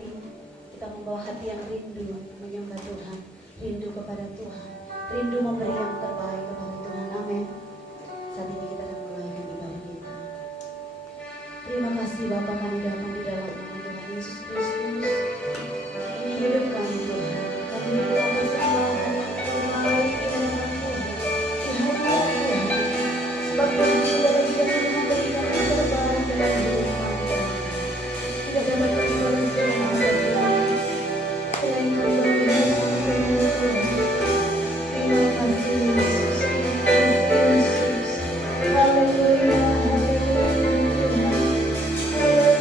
hati. Kita membawa hati yang rindu menyembah Tuhan, rindu kepada Tuhan, rindu memberi yang terbaik kepada Tuhan. Amin. Saat ini kita akan mulai ibadah kita. Terima kasih Bapa, kami datang di dalam nama Tuhan Yesus Kristus. Ini hidup kami Tuhan. Kami berdoa persembahan yang terbaik di hadapan Tuhan, di hadirat Tuhan. Sebab Tuhan sudah memberikan yang terbaik dalam hidup kami. Tidak dapat kami balas dengan Tuhan. Selain kami berdoa Tuhan. Terima kasih Yesus. Terima kasih Yesus. Haleluya. Haleluya. Haleluya.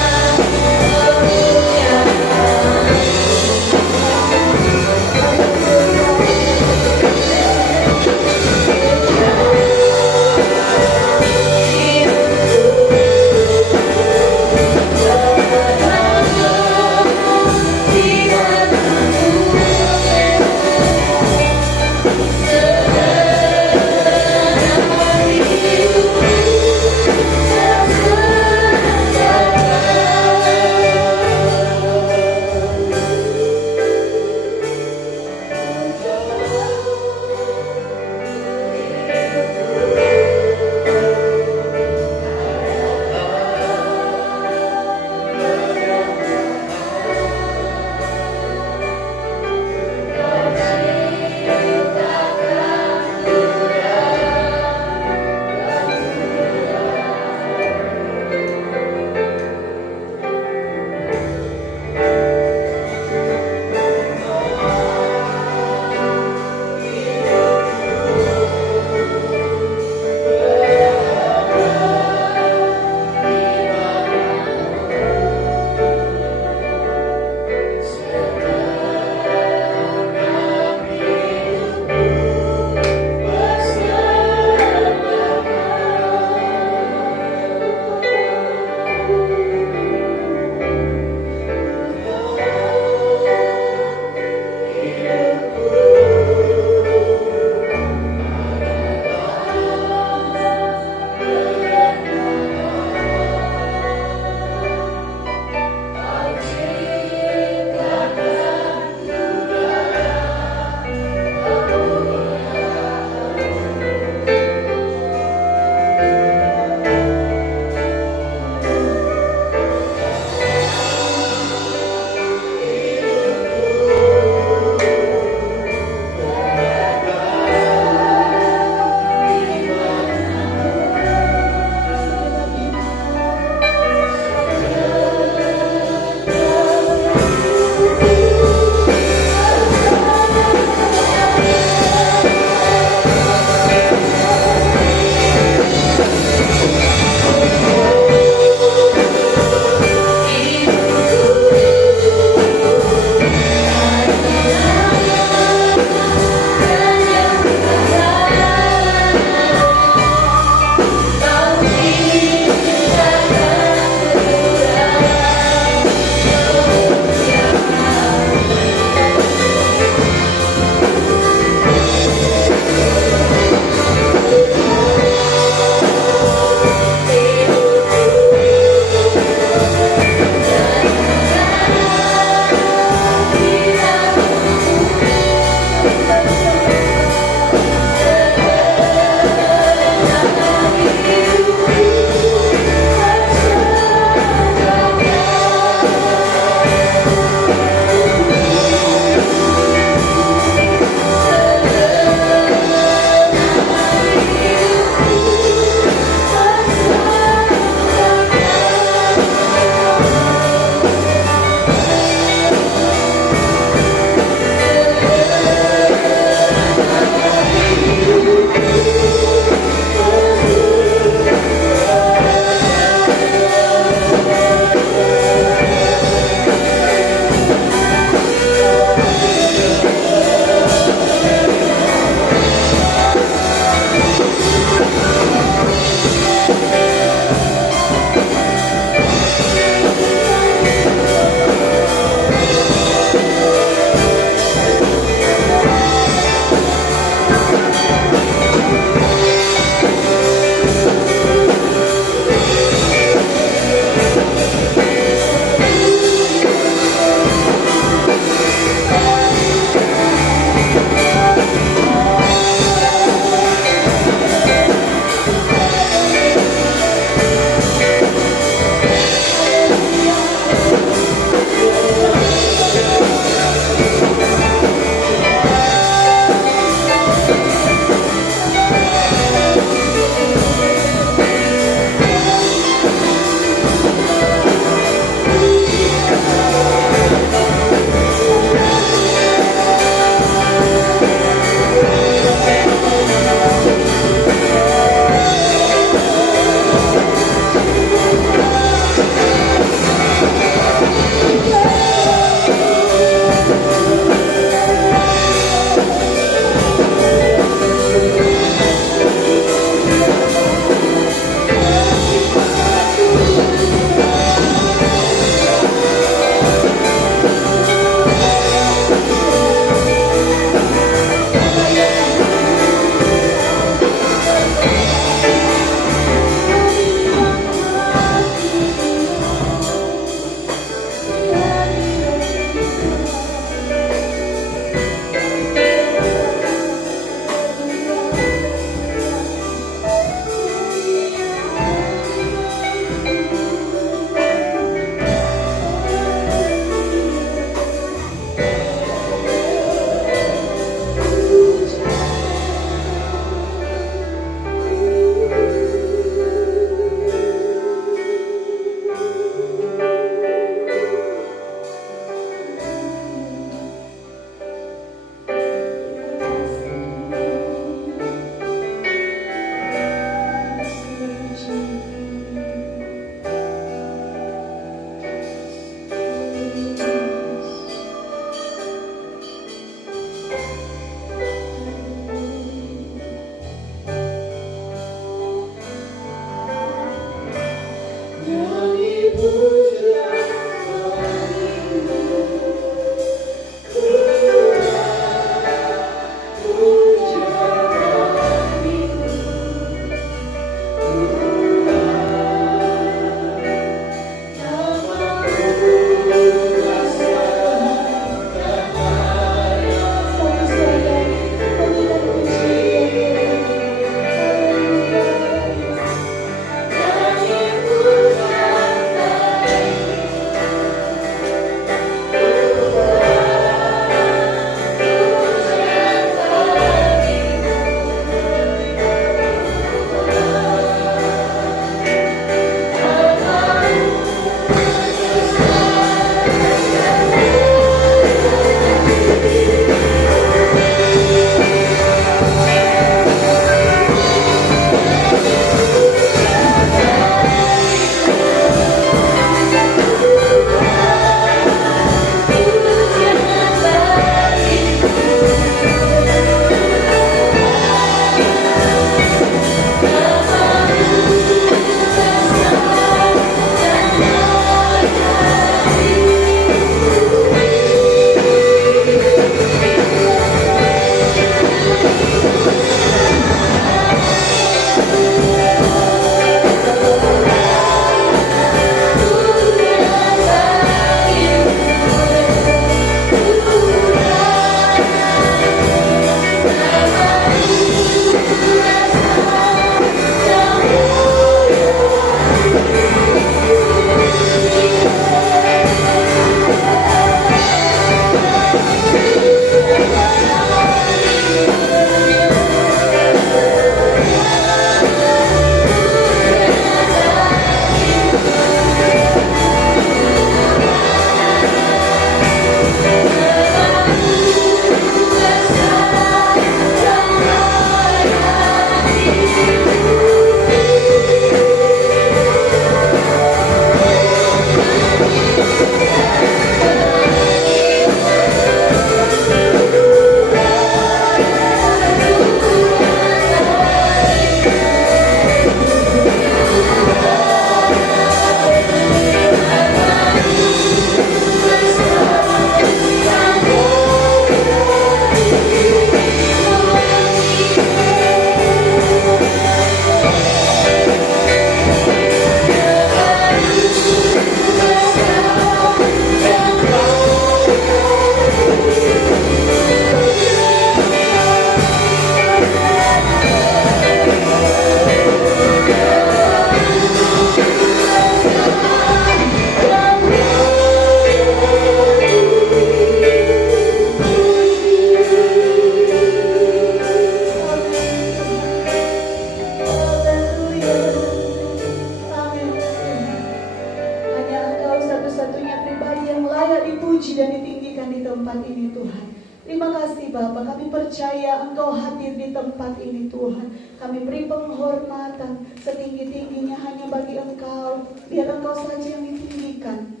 percaya Engkau hadir di tempat ini Tuhan. Kami beri penghormatan setinggi-tingginya hanya bagi Engkau. Biar Engkau saja yang ditinggikan,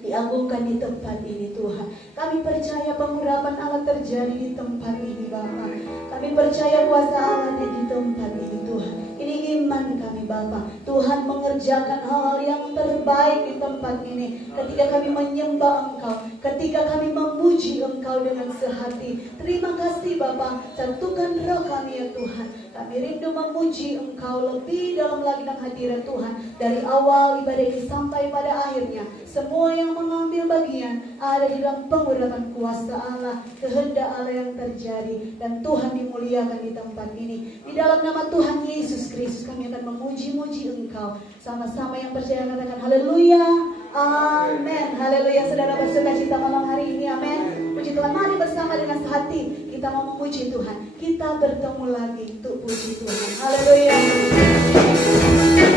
diagungkan di tempat ini Tuhan. Kami percaya pengurapan Allah terjadi di tempat ini Bapa. Kami percaya kuasa Allah ada di tempat ini Tuhan. Ini iman kami Bapa. Tuhan mengerjakan hal-hal yang terbaik di tempat ini. Ketika kami menyembah Engkau, ketika kami memuji Engkau dengan sehati. Terima kasih Bapa. Satukan roh kami ya Tuhan. Kami rindu memuji Engkau lebih dalam lagi dalam hadirat Tuhan. Dari awal ibadah ini sampai pada akhirnya. Semua yang mengambil bagian ada di dalam pengurapan kuasa Allah, kehendak Allah yang terjadi, dan Tuhan dimuliakan di tempat ini. Di dalam nama Tuhan Yesus Kristus kami akan memuji-muji Engkau. Sama-sama yang percaya katakan haleluya, amin. Haleluya. Saudara bersuka cita malam hari ini, amin. Puji Tuhan, mari bersama dengan sehati kita mau memuji Tuhan. Kita bertemu lagi untuk puji Tuhan. Haleluya. Kita bertemu lagi.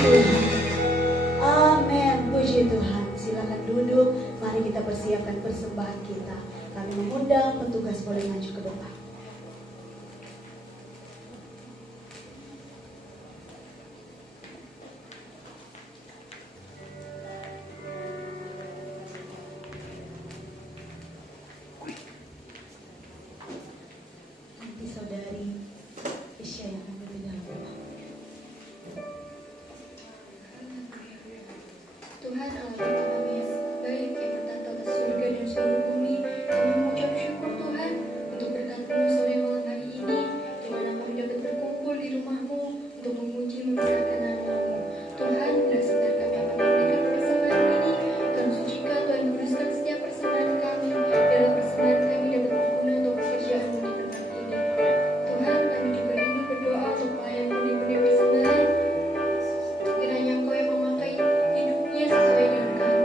Tuhan. Amin. Puji Tuhan. Silakan duduk. Mari kita persiapkan persembahan kita. Kami mengundang petugas boleh maju ke depan. Nanti saudari Isya yang akan lebih dahulu. Tuhan Allah kita kami yang baik yang bertata atas surga dan seluruh bumi, kami mengucap syukur Tuhan untuk berkat-Mu sore malam hari ini, di mana kami dapat berkumpul di rumah-Mu untuk memuji membesarkan nama-Mu. Tuhan, bila sebentar kami akan memberikan persembahan ini, Tuhan sucikan, Tuhan kuduskan setiap persembahan kami, biarlah persembahan kami dapat berguna untuk pekerjaan-Mu di tempat ini. Tuhan, kami juga rindu berdoa untuk pelayan pundi-pundi persembahan, kiranya Engkau yang memakai hidupnya sesuai dengan kehendak.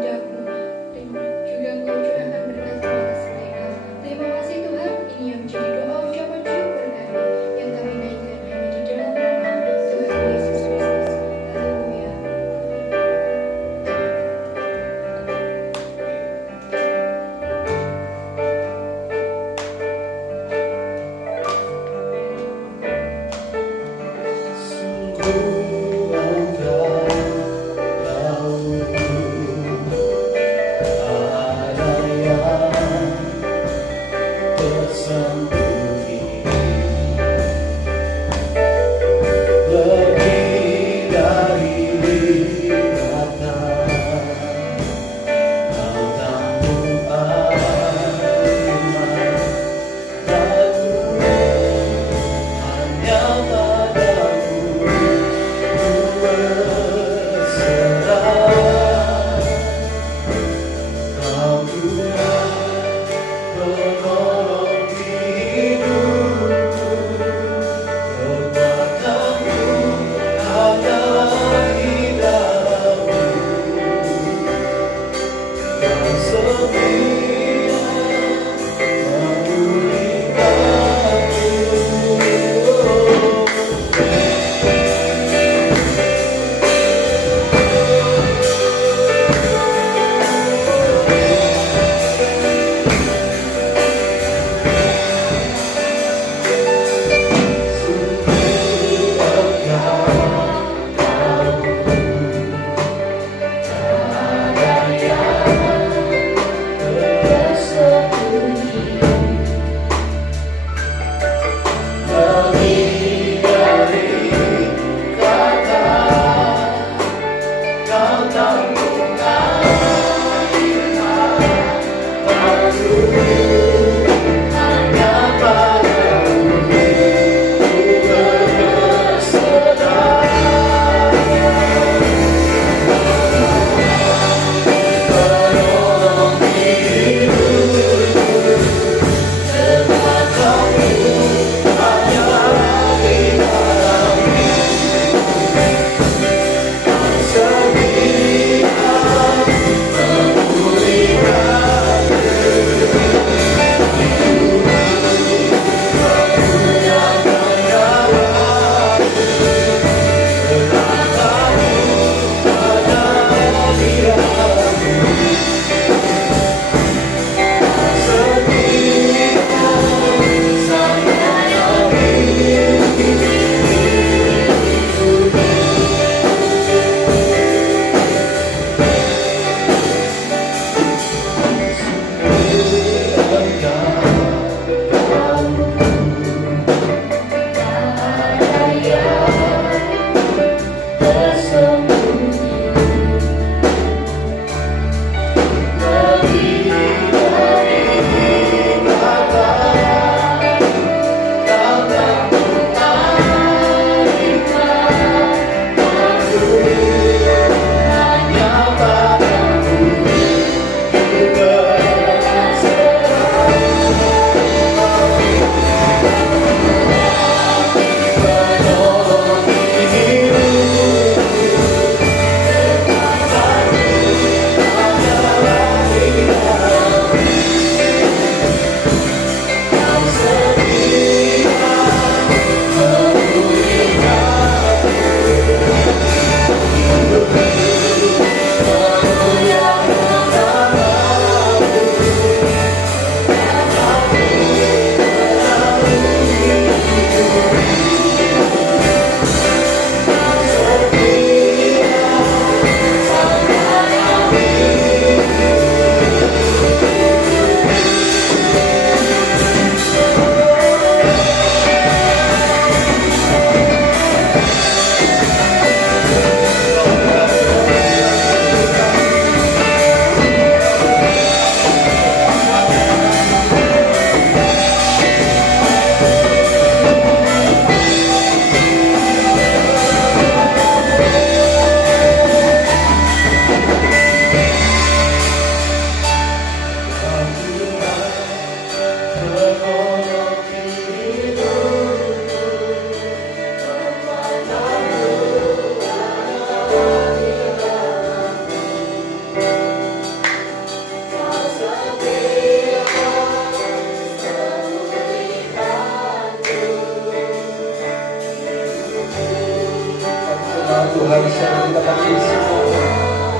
kami semua.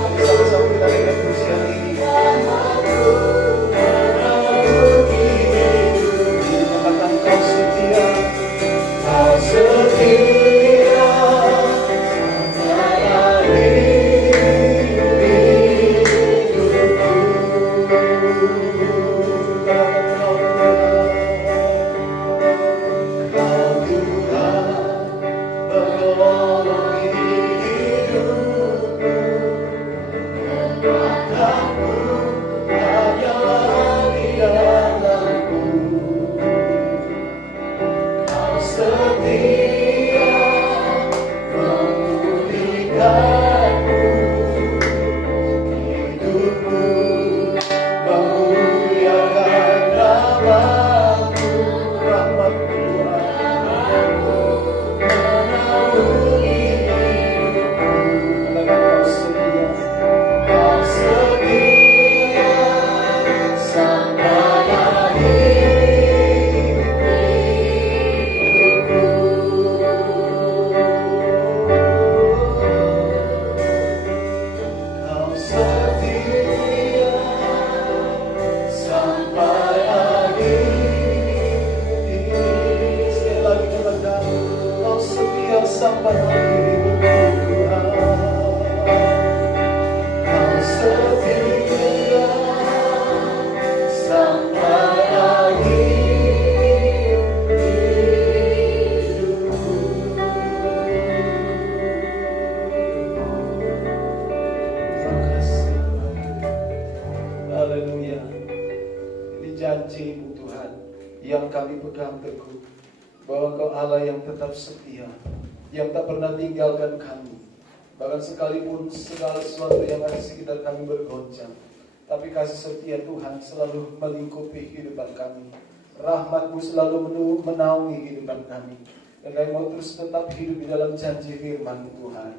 Mari sama-sama kita dengar pujian ini. Katakan kau setia, kau setia sampai akhir hidupku. Katakan kau Tuhan, penolong hidupku. Kekuatanmu hanyalah di dalamku. Kau setia memulihkanku hidupku, memuliakan namamu. Rahmat Tuhan menaungi hidupku. Katakan kau setia, kau setia sampai akhir hidupku. Kau setia sampai akhir hidup. Sekali lagi katakan, kau setia sampai akhir hidupku Tuhan. Kau setia sampai akhir hidupku. Terima kasih Tuhan. Haleluya. Ini janji-Mu Tuhan yang kami pegang teguh, bahwa Kau Allah yang tetap setia, yang tak pernah tinggalkan kami. Bahkan sekalipun segala sesuatu yang ada di sekitar kami bergoncang, tapi kasih setia Tuhan selalu melingkupi kehidupan kami. Rahmat-Mu selalu menaungi kehidupan kami. Dan kami mau terus tetap hidup di dalam janji firman-Mu Tuhan.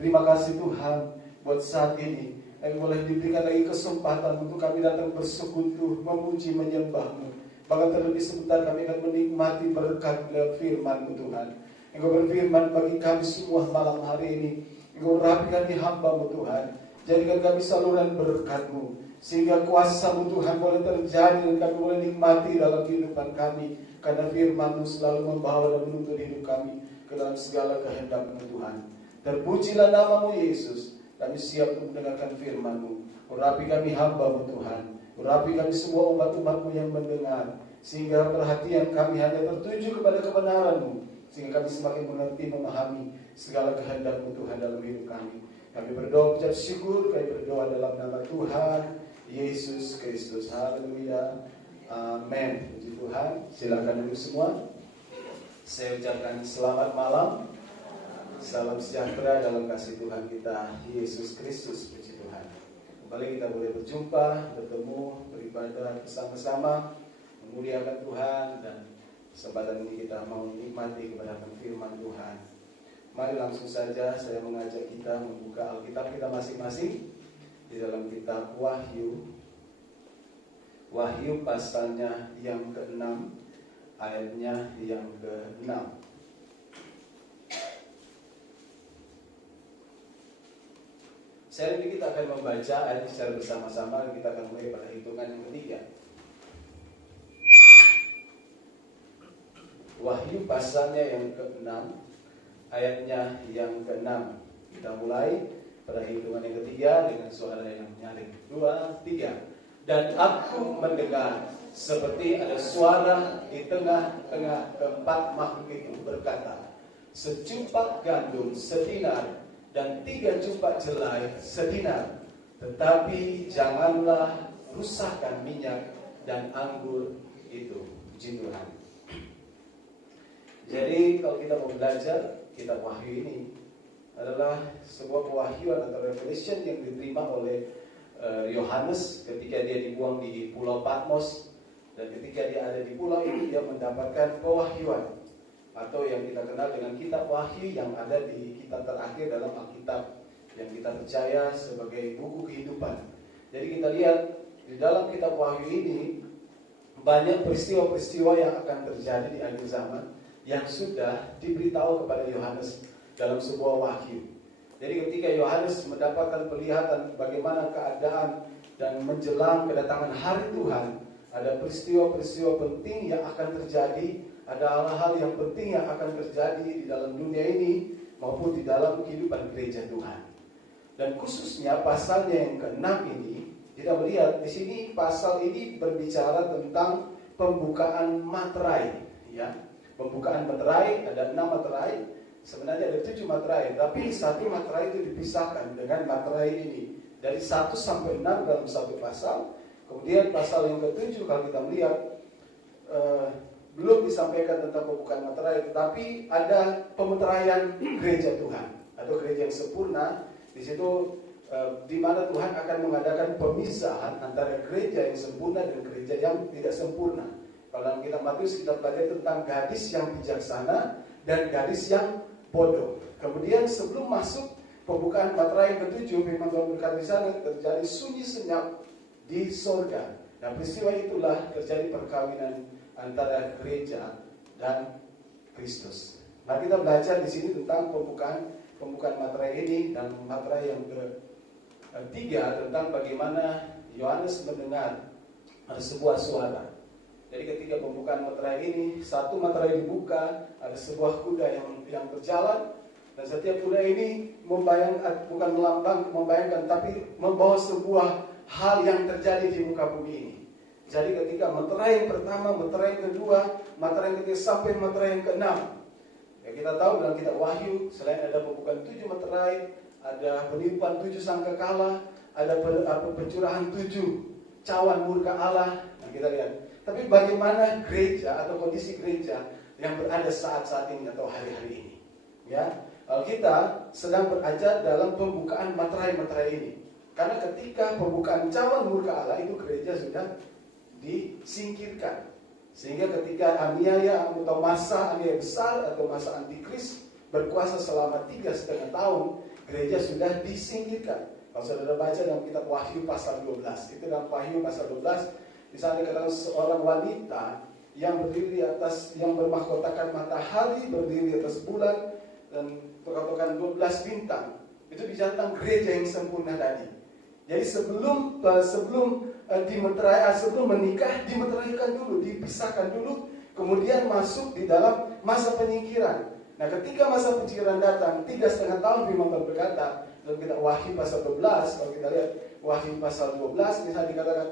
Terima kasih Tuhan buat saat ini yang boleh diberikan lagi kesempatan untuk kami datang bersekutu, memuji, menyembah-Mu. Bahkan terlebih sebentar kami akan menikmati berkat lewat firman-Mu Tuhan. Engkau berfirman bagi kami semua malam hari ini. Engkau rapikan di hamba-Mu Tuhan. Jadikan kami saluran berkat-Mu, sehingga kuasa-Mu Tuhan boleh terjadi dan kami boleh nikmati dalam kehidupan kami. Karena firman-Mu selalu membawa dan menuntun hidup kami ke dalam segala kehendak-Mu Tuhan. Terpujilah nama-Mu Yesus. Kami siap untuk mendengarkan firman-Mu. Urapi kami hamba-Mu Tuhan. Urapi kami semua umat-umat-Mu yang mendengar, sehingga perhatian kami hanya tertuju kepada kebenaran-Mu, sehingga kami semakin mengerti, memahami segala kehendak-Mu Tuhan dalam hidup kami. Kami berdoa ucap syukur, kami berdoa dalam nama Tuhan Yesus Kristus. Haleluya. Amin. Puji Tuhan. Silakan duduk semua. Saya ucapkan selamat malam. Salam sejahtera dalam kasih Tuhan kita Yesus Kristus. Puji Tuhan. Kembali kita boleh berjumpa, bertemu, beribadah bersama-sama, memuliakan Tuhan, dan kesempatan ini kita mau menikmati kebenaran firman Tuhan. Mari langsung saja saya mengajak kita membuka Alkitab kita masing-masing di dalam kitab Wahyu. Wahyu pasalnya yang ke-6, ayatnya yang ke-6. Seri ini kita akan membaca ayat secara bersama-sama dan kita akan mulai pada hitungan yang ketiga. Wahyu pasalnya yang ke-6, ayatnya yang ke-6. Kita mulai pada hitungan yang ketiga dengan suara yang nyaring. 2, 3. Dan aku mendengar seperti ada suara di tengah-tengah keempat makhluk itu berkata, secumpak gandum sedinar dan 3 cumpak jelai sedinar, tetapi janganlah rusakkan minyak dan anggur itu. Puji Tuhan. Jadi kalau kita mau belajar kitab Wahyu ini adalah sebuah pewahyuan atau revelation yang diterima oleh Yohanes ketika dia dibuang di Pulau Patmos, dan ketika dia ada di pulau ini dia mendapatkan pewahyuan atau yang kita kenal dengan kitab Wahyu yang ada di kitab terakhir dalam Alkitab yang kita percaya sebagai buku kehidupan. Jadi kita lihat di dalam kitab Wahyu ini banyak peristiwa-peristiwa yang akan terjadi di akhir zaman yang sudah diberitahu kepada Yohanes dalam sebuah wahyu. Jadi ketika Yohanes mendapatkan penglihatan bagaimana keadaan dan menjelang kedatangan hari Tuhan, ada peristiwa-peristiwa penting yang akan terjadi, ada hal-hal yang penting yang akan terjadi di dalam dunia ini maupun di dalam kehidupan gereja Tuhan. Dan khususnya pasalnya yang ke-6 ini, kita melihat di sini pasal ini berbicara tentang pembukaan materai, ya. Pembukaan materai, ada 6 materai. Sebenarnya ada 7 materai, tapi satu materai itu dipisahkan dengan materai ini. Dari 1 sampai 6 dalam satu pasal. Kemudian pasal yang ke-7 kalau kita melihat belum disampaikan tentang pembukaan materai, tetapi ada pemeteraian gereja Tuhan atau gereja yang sempurna. Di situ di mana Tuhan akan mengadakan pemisahan antara gereja yang sempurna dan gereja yang tidak sempurna. Kalau dalam kitab Matius kita belajar tentang gadis yang bijaksana dan gadis yang bodoh. Kemudian sebelum masuk pembukaan materai yang ke-7, firman Tuhan berkata di sana terjadi sunyi senyap di sorga. Dan peristiwa itulah terjadi perkawinan antara gereja dan Kristus. Nah, kita belajar di sini tentang pembukaan materai ini, dan materai yang ke-3 tentang bagaimana Yohanes mendengar ada sebuah suara. Jadi ketika pembukaan materai ini, satu materai dibuka, ada sebuah kuda yang berjalan, dan setiap kuda ini bukan membayangkan, tapi membawa sebuah hal yang terjadi di muka bumi ini. Jadi ketika materai yang pertama, materai yang kedua, materai yang ketiga sampai materai yang ke-6, ya kita tahu dalam kitab Wahyu, selain ada pembukaan 7 materai, ada penipuan 7 sangkakala, ada pencurahan 7 cawan murka Allah. Nah, kita lihat. Tapi bagaimana gereja atau kondisi gereja yang berada saat-saat ini atau hari-hari ini? Ya, kita sedang berada dalam pembukaan materai-materai ini. Karena ketika pembukaan cawan murka Allah itu gereja sudah disingkirkan. Sehingga ketika aniaya atau masa aniaya besar atau masa antikris berkuasa selama 3,5 tahun, gereja sudah disingkirkan. Kalau saudara baca dalam kitab Wahyu pasal 12, itu dalam Wahyu pasal 12, di sana dikatakan seorang wanita yang berdiri di atas, yang bermahkotakan matahari, berdiri di atas bulan, dan berkatakan 12 bintang. Itu bicara tentang gereja yang sempurna tadi. Jadi sebelum menikah, dimeteraikan dulu, dipisahkan dulu, kemudian masuk di dalam masa penyingkiran. Nah, ketika masa penyingkiran datang, 3,5 tahun firman Tuhan berkata, dalam kitab Wahyu pasal 12, kalau kita lihat Wahyu pasal 12, misalnya dikatakan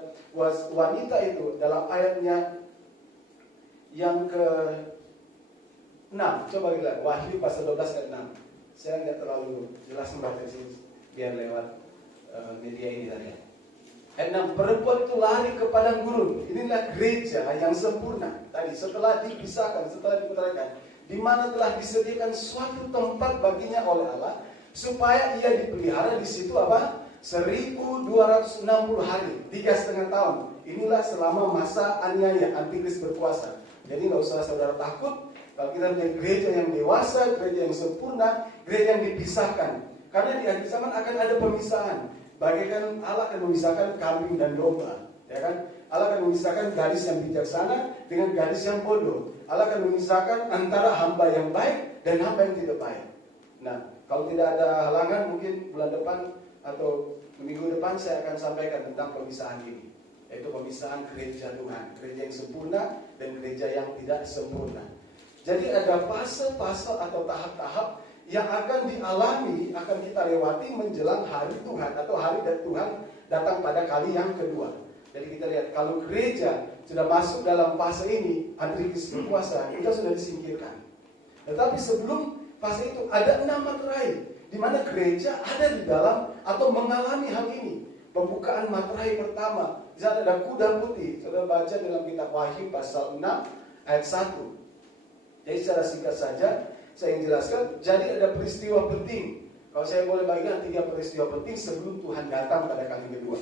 wanita itu dalam ayatnya yang ke-6. Coba kita lihat Wahyu pasal 12 ayat 6. Saya nggak terlalu jelas membaca sini biar lewat media ini tadi. Ayat 6, perempuan itu lari ke padang gurun. Inilah gereja yang sempurna. Tadi setelah dipisahkan, setelah diputarkan, di mana telah disediakan suatu tempat baginya oleh Allah, supaya ia dipelihara di situ apa? 1260 hari, 3,5 tahun. Inilah selama masa aniaya antikris berkuasa. Jadi nggak usah saudara takut kalau kita menjadi gereja yang dewasa, gereja yang sempurna, gereja yang dipisahkan. Karena di akhir zaman akan ada pemisahan. Bagaikan Allah akan memisahkan kambing dan domba, ya kan? Allah akan memisahkan gadis yang bijaksana dengan gadis yang bodoh. Allah akan memisahkan antara hamba yang baik dan hamba yang tidak baik. Nah, kalau tidak ada halangan, mungkin bulan depan atau minggu depan saya akan sampaikan tentang pemisahan ini, yaitu pemisahan gereja Tuhan, gereja yang sempurna dan gereja yang tidak sempurna. Jadi ada fase-fase atau tahap-tahap yang akan dialami, akan kita lewati menjelang hari Tuhan atau hari Tuhan datang pada kali yang kedua. Jadi kita lihat kalau gereja sudah masuk dalam fase ini, antikris berkuasa, kita sudah disingkirkan. Tetapi sebelum fase itu ada 6 materai di mana gereja ada di dalam atau mengalami hal ini. Pembukaan materai pertama, di sana ada kuda putih. Saudara baca dalam kitab Wahyu pasal 6 ayat 1. Jadi secara singkat saja saya ingin jelaskan. Jadi ada peristiwa penting. Kalau saya boleh bagikan 3 peristiwa penting sebelum Tuhan datang pada kali kedua.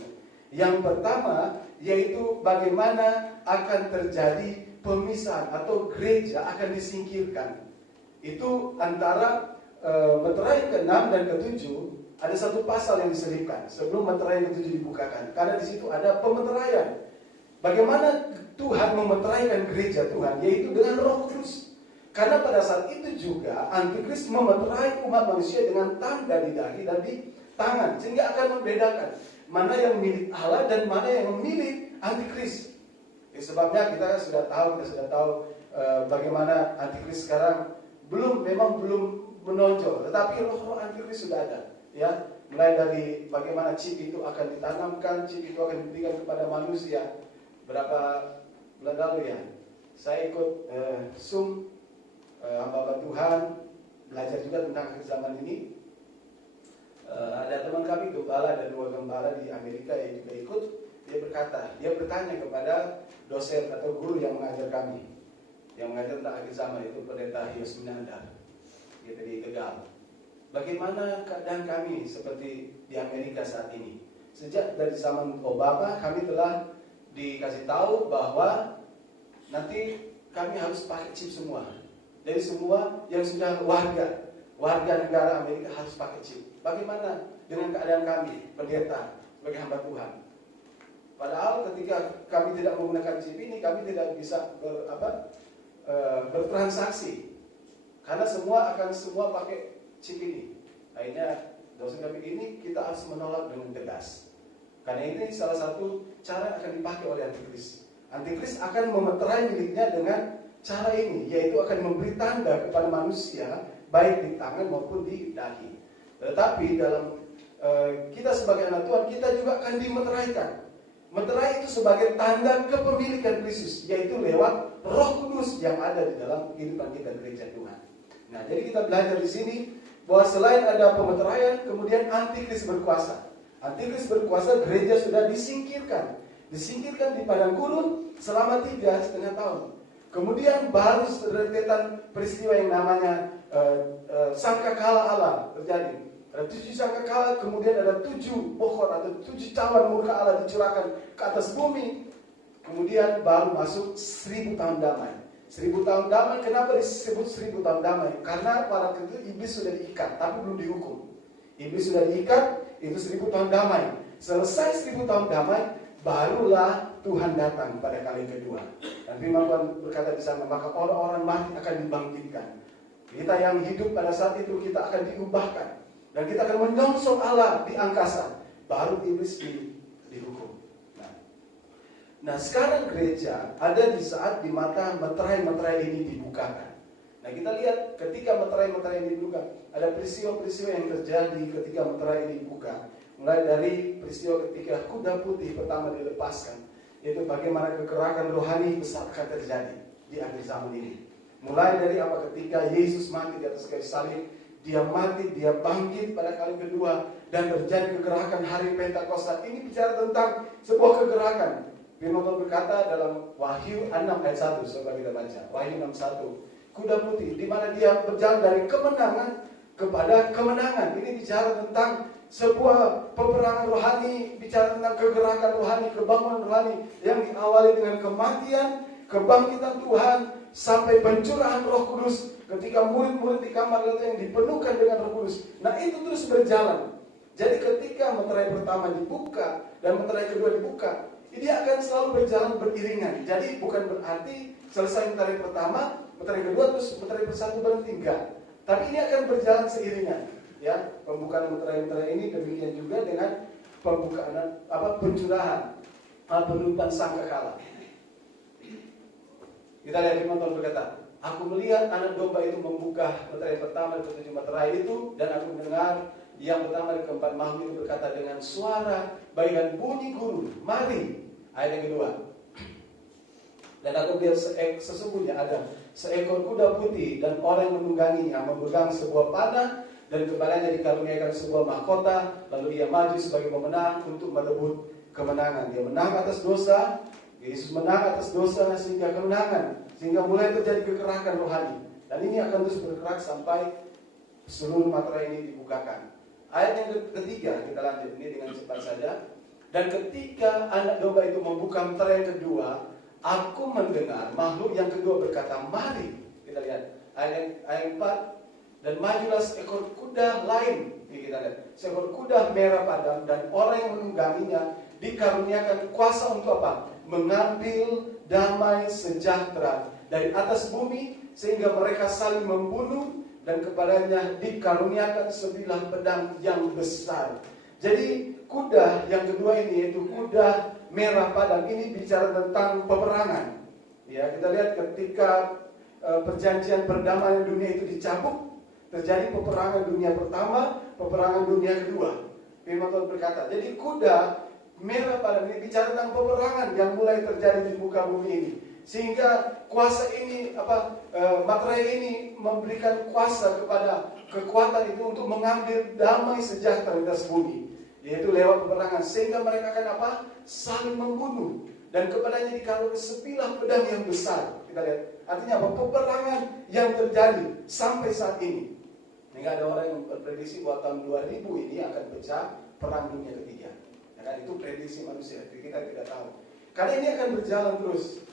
Yang pertama yaitu bagaimana akan terjadi pemisahan atau gereja akan disingkirkan. Itu antara materai ke-6 dan ke-7 ada satu pasal yang diselipkan sebelum materai yang ke-7 dibukakan. Karena di situ ada pemeteraian. Bagaimana Tuhan memeteraikan gereja Tuhan, yaitu dengan Roh Kudus. Karena pada saat itu juga Antikris memeterai umat manusia dengan tanda di dahi dan di tangan, sehingga akan membedakan mana yang milik Allah dan mana yang milik Antikris. Sebabnya kita sudah tahu bagaimana Antikris sekarang memang belum menonjol, tetapi roh-roh Antikris sudah ada, ya. Mulai dari bagaimana chip itu akan ditanamkan, chip itu akan diberikan kepada manusia. Berapa bulan lalu ya, saya ikut Zoom hamba Tuhan, belajar juga tentang akhir zaman ini. Ada teman kami gembala dan 2 gembala di Amerika yang juga ikut. Dia bertanya kepada dosen atau guru yang mengajar kami, yang mengajar tentang akhir zaman, itu Pendeta Hios Minandar, gitu di Tegal. Bagaimana keadaan kami seperti di Amerika saat ini? Sejak dari zaman Obama kami telah dikasih tahu bahwa nanti kami harus pakai chip semua. Jadi semua yang sudah warga negara Amerika harus pakai chip. Bagaimana dengan keadaan kami, pendeta, sebagai hamba Tuhan? Padahal ketika kami tidak menggunakan chip ini, kami tidak bisa bertransaksi. Karena semua pakai chip ini. Akhirnya dosen kami ini kita harus menolak dengan tegas. Karena ini salah satu cara yang akan dipakai oleh Antikris. Antikris akan memeterai miliknya dengan cara ini, yaitu akan memberi tanda kepada manusia, baik di tangan maupun di dahi. Tetapi dalam kita sebagai anak Tuhan, kita juga akan dimeteraikan. Meterai itu sebagai tanda kepemilikan Kristus, yaitu lewat Roh Kudus yang ada di dalam kehidupan kita gereja Tuhan. Nah, jadi kita belajar di sini bahwa selain ada pemeteraian, kemudian Antikris berkuasa. Antikris berkuasa, gereja sudah disingkirkan di padang gurun selama 3,5 tahun. Kemudian baru rentetan peristiwa yang namanya sangkakala Allah terjadi. Ada 7 sangkakala, kemudian ada 7 pohon atau 7 cawan murka Allah dicurahkan ke atas bumi. Kemudian baru masuk 1000 tahun damai. 1000 tahun damai, kenapa disebut 1000 tahun damai? Karena pada waktu itu iblis sudah diikat, tapi belum dihukum. Iblis sudah diikat, itu 1000 tahun damai. Selesai 1000 tahun damai, barulah Tuhan datang pada kali kedua. Dan firman Tuhan berkata di sana, maka orang-orang mati akan dibangkitkan. Kita yang hidup pada saat itu, kita akan diubahkan. Dan kita akan menyongsong Allah di angkasa. Baru iblis dihukum. Nah, sekarang gereja ada di saat di mata meterai-meterai ini dibukakan. Nah, kita lihat ketika meterai-meterai ini dibuka, ada peristiwa-peristiwa yang terjadi ketika meterai ini dibuka. Mulai dari peristiwa ketika kuda putih pertama dilepaskan, yaitu bagaimana kegerakan rohani besar akan terjadi di akhir zaman ini. Mulai dari ketika Yesus mati di atas kayu salib, dia mati, dia bangkit pada kali kedua, dan terjadi kegerakan hari Pentakosta. Ini bicara tentang sebuah kegerakan. Firman Tuhan berkata dalam Wahyu 6 ayat 1, coba kita baca. Wahyu 6:1. Kuda putih, di mana dia berjalan dari kemenangan kepada kemenangan. Ini bicara tentang sebuah peperangan rohani, bicara tentang kegerakan rohani, kebangunan rohani yang diawali dengan kematian, kebangkitan Tuhan, sampai pencurahan Roh Kudus ketika murid-murid di kamar yang dipenuhkan dengan Roh Kudus. Nah, itu terus berjalan. Jadi ketika meterai pertama dibuka dan meterai kedua dibuka, dia akan selalu berjalan beriringan. Jadi bukan berarti selesai meterai pertama, meterai kedua terus meterai bersatu berhenti, enggak. Tapi ini akan berjalan seiringan. Ya, pembukaan meterai-meterai ini demikian juga dengan pembukaan pencurahan penutupan sangkakala. Kita lihat firman Tuhan berkata, aku melihat anak domba itu membuka meterai pertama dan 7 meterai itu, dan aku mendengar yang pertama dan keempat makhluk itu berkata dengan suara bagaikan bunyi gurun, mari. Ayat yang kedua. Dan aku lihat sesungguhnya ada seekor kuda putih dan orang yang menungganginya memegang sebuah panah dan kepalanya dikaruniakan sebuah mahkota, lalu ia maju sebagai pemenang untuk merebut kemenangan. Dia menang atas dosa, Yesus menang atas dosa sehingga kemenangan, sehingga mulai terjadi kegerakan rohani. Dan ini akan terus bergerak sampai seluruh materai ini dibukakan. Ayat yang ketiga, kita lanjut ini dengan cepat saja. Dan ketika anak domba itu membuka meterai yang kedua, aku mendengar makhluk yang kedua berkata, mari. Kita lihat ayat 4. Dan majulah seekor kuda lain. Ini kita lihat, seekor kuda merah padam, dan orang yang menungganginya dikaruniakan kuasa untuk apa? Mengambil damai sejahtera dari atas bumi sehingga mereka saling membunuh dan kepadanya dikaruniakan sebilah pedang yang besar. Jadi kuda yang kedua ini yaitu kuda merah padang ini bicara tentang peperangan. Ya, kita lihat ketika perjanjian perdamaian dunia itu dicabut, terjadi peperangan dunia pertama, peperangan dunia kedua. Firman Tuhan berkata, jadi kuda merah padang ini bicara tentang peperangan yang mulai terjadi di muka bumi ini. Sehingga kuasa ini, materai ini memberikan kuasa kepada kekuatan itu untuk mengambil damai sejahtera di atas bumi, yaitu lewat peperangan. Sehingga mereka akan saling membunuh, dan kepadanya dikaruniai sebilah pedang yang besar. Kita lihat, artinya apa? Peperangan yang terjadi sampai saat ini. Sehingga ada orang yang berprediksi bahwa tahun 2000 ini akan pecah perang dunia ketiga. Ya kan? Itu prediksi manusia, jadi kita tidak tahu. Karena ini akan berjalan terus.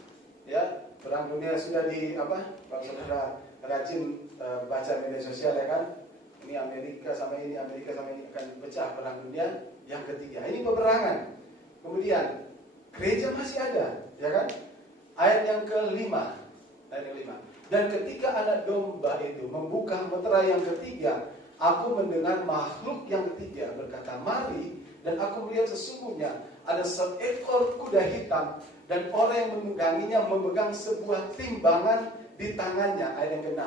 Ya, perang dunia sudah kalau saudara rajin baca media sosial, ya kan? Ini Amerika sama ini akan pecah perang dunia yang ketiga. Ini peperangan. Kemudian gereja masih ada, ya kan? Ayat yang kelima. Dan ketika anak domba itu membuka meterai yang ketiga, aku mendengar makhluk yang ketiga berkata, mari, dan aku melihat sesungguhnya ada seekor kuda hitam, dan orang yang menungganginya memegang sebuah timbangan di tangannya. Ayat yang ke-6.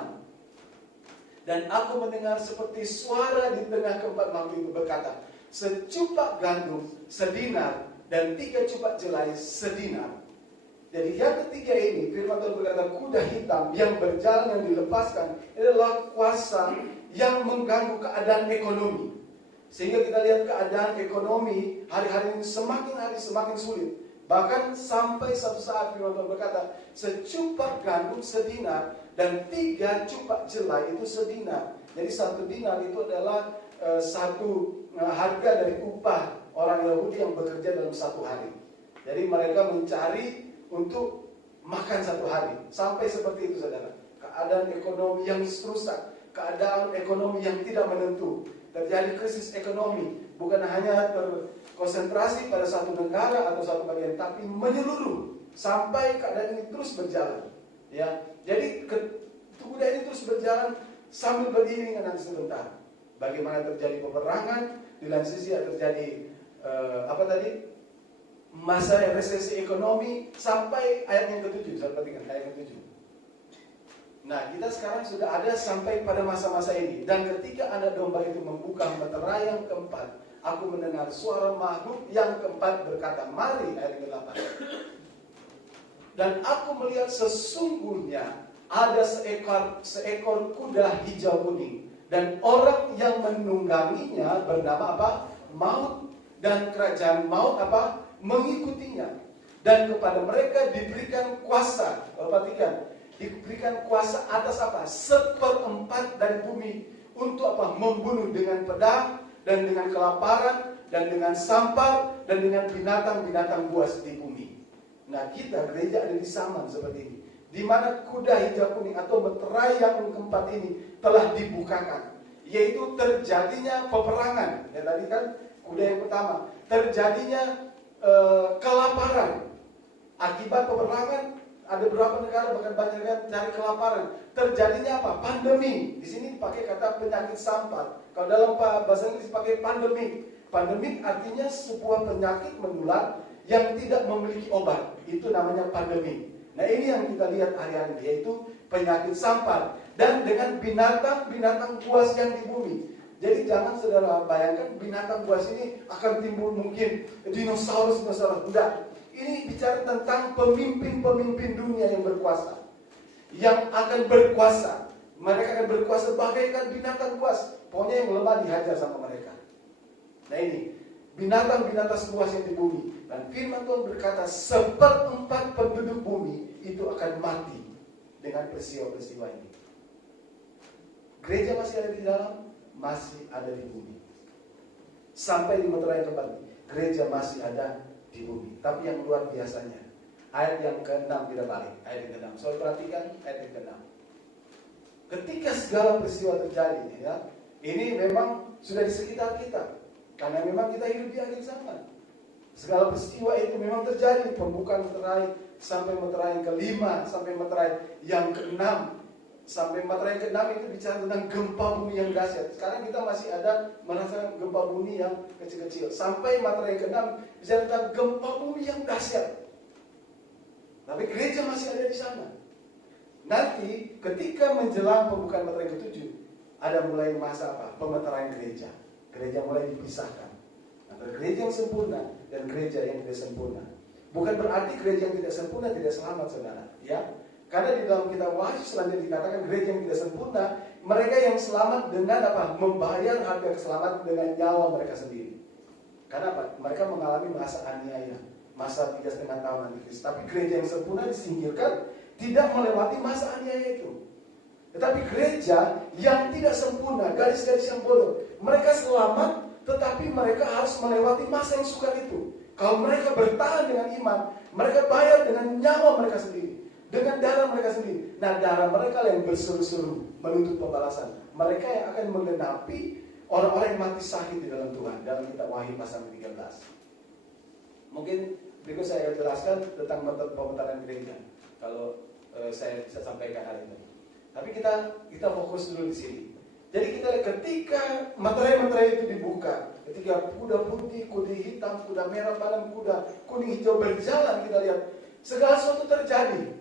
Dan aku mendengar seperti suara di tengah keempat makhluk itu berkata, secupak gandum sedinar, dan 3 cupak jelai sedinar. Jadi yang ketiga ini, firman Tuhan berkata, kuda hitam yang berjalan yang dilepaskan adalah kuasa yang mengganggu keadaan ekonomi. Sehingga kita lihat keadaan ekonomi hari-hari ini semakin hari semakin sulit. Bahkan sampai satu saat firman Tuhan berkata, secupak gandum sedinar dan 3 cupak jelai itu sedinar. Jadi 1 dinar itu adalah satu harga dari upah orang Yahudi yang bekerja dalam 1 hari. Jadi mereka mencari untuk makan 1 hari. Sampai seperti itu, saudara. Keadaan ekonomi yang rusak, keadaan ekonomi yang tidak menentu. Terjadi krisis ekonomi, bukan hanya terkonsentrasi pada satu negara atau satu bagian, tapi menyeluruh sampai keadaan ini terus berjalan. Ya, jadi kuda ini terus berjalan sambil beriringan nanti sebentar. Bagaimana terjadi peperangan, di lain sisi terjadi masa resesi ekonomi sampai ayat yang ke-7. Saya perhatikan ayat yang ke-7. Nah, kita sekarang sudah ada sampai pada masa-masa ini. Dan ketika anak domba itu membuka meterai yang keempat, aku mendengar suara makhluk yang keempat berkata, mari, ayat yang ke-8. Dan aku melihat sesungguhnya ada seekor kuda hijau kuning, dan orang yang menungganginya bernama Maut, dan kerajaan maut mengikutinya. Dan kepada mereka diberikan kuasa. Perhatikan, diberikan kuasa atas 1/4 dari bumi untuk membunuh dengan pedang dan dengan kelaparan dan dengan sampar dan dengan binatang-binatang buas di bumi. Nah, kita gereja ada di zaman seperti ini, di mana kuda hijau kuning atau meterai yang keempat ini telah dibukakan, yaitu terjadinya peperangan. Ya, tadi kan kuda yang pertama, terjadinya kelaparan. Akibat peperangan, ada beberapa negara, bahkan banyak negara cari kelaparan. Terjadinya Pandemi. Di sini dipakai kata penyakit sampar. Kalau dalam bahasa Inggris dipakai pandemik. Pandemik artinya sebuah penyakit menular yang tidak memiliki obat. Itu namanya pandemi. Nah, ini yang kita lihat hari-hari, yaitu penyakit sampar. Dan dengan binatang-binatang buas yang di bumi. Jadi jangan saudara bayangkan binatang buas ini akan timbul mungkin dinosaurus. Enggak. Ini bicara tentang pemimpin-pemimpin dunia yang berkuasa. Yang akan berkuasa. Mereka akan berkuasa bagaikan binatang buas. Pokoknya yang lemah dihajar sama mereka. Nah, ini binatang-binatang buas yang di bumi. Dan firman Tuhan berkata, 1/4 penduduk bumi itu akan mati dengan peristiwa-peristiwa ini. Gereja masih ada di dalam, masih ada di bumi. Sampai di meterai yang keempat, gereja masih ada di bumi. Tapi yang luar biasanya, ayat yang ke-6 tidak balik. Ayat yang ke-6. Soal perhatikan ayat yang ke-6. Ketika segala peristiwa terjadi, ya, ini memang sudah di sekitar kita. Karena memang kita hidup di akhir zaman. Segala peristiwa itu memang terjadi. Pembukaan meterai sampai meterai yang ke-5, sampai meterai yang ke-6. sampai materai ke-6 itu bicara tentang gempa bumi yang dahsyat. Sekarang kita masih ada merasakan gempa bumi yang kecil-kecil. Sampai materai ke-6 bicara tentang gempa bumi yang dahsyat. Tapi gereja masih ada di sana. Nanti ketika menjelang pembukaan materai ke-7, ada mulai masa apa? Pemeteraian gereja. Gereja mulai dipisahkan antara gereja yang sempurna dan gereja yang tidak sempurna. Bukan berarti gereja yang tidak sempurna tidak selamat, saudara. Ya, karena di dalam kitab Wahyu selanjutnya dikatakan gereja yang tidak sempurna, mereka yang selamat dengan apa? Membayar harga keselamatan dengan nyawa mereka sendiri. Karena apa? Mereka mengalami masa aniaya, masa 3,5 tahun antikris. Tapi gereja yang sempurna disingkirkan, tidak melewati masa aniaya itu. Tetapi gereja yang tidak sempurna, gadis-gadis yang bodoh, mereka selamat, tetapi mereka harus melewati masa yang sukar itu. Kalau mereka bertahan dengan iman, mereka bayar dengan nyawa mereka sendiri, dengan darah mereka sendiri. Nah, darah mereka yang berseru-seru menuntut pembalasan. Mereka yang akan menggenapi orang-orang yang mati syahid di dalam Tuhan. Dalam kitab Wahyu pasal 13. Mungkin berikut saya akan jelaskan tentang pemeteraian gereja. Kalau saya bisa sampaikan hari ini. Tapi kita fokus dulu di sini. Jadi kita lihat ketika materai-materai itu dibuka, ketika kuda putih, kuda hitam, kuda merah, padam kuda kuning hijau berjalan, kita lihat segala sesuatu terjadi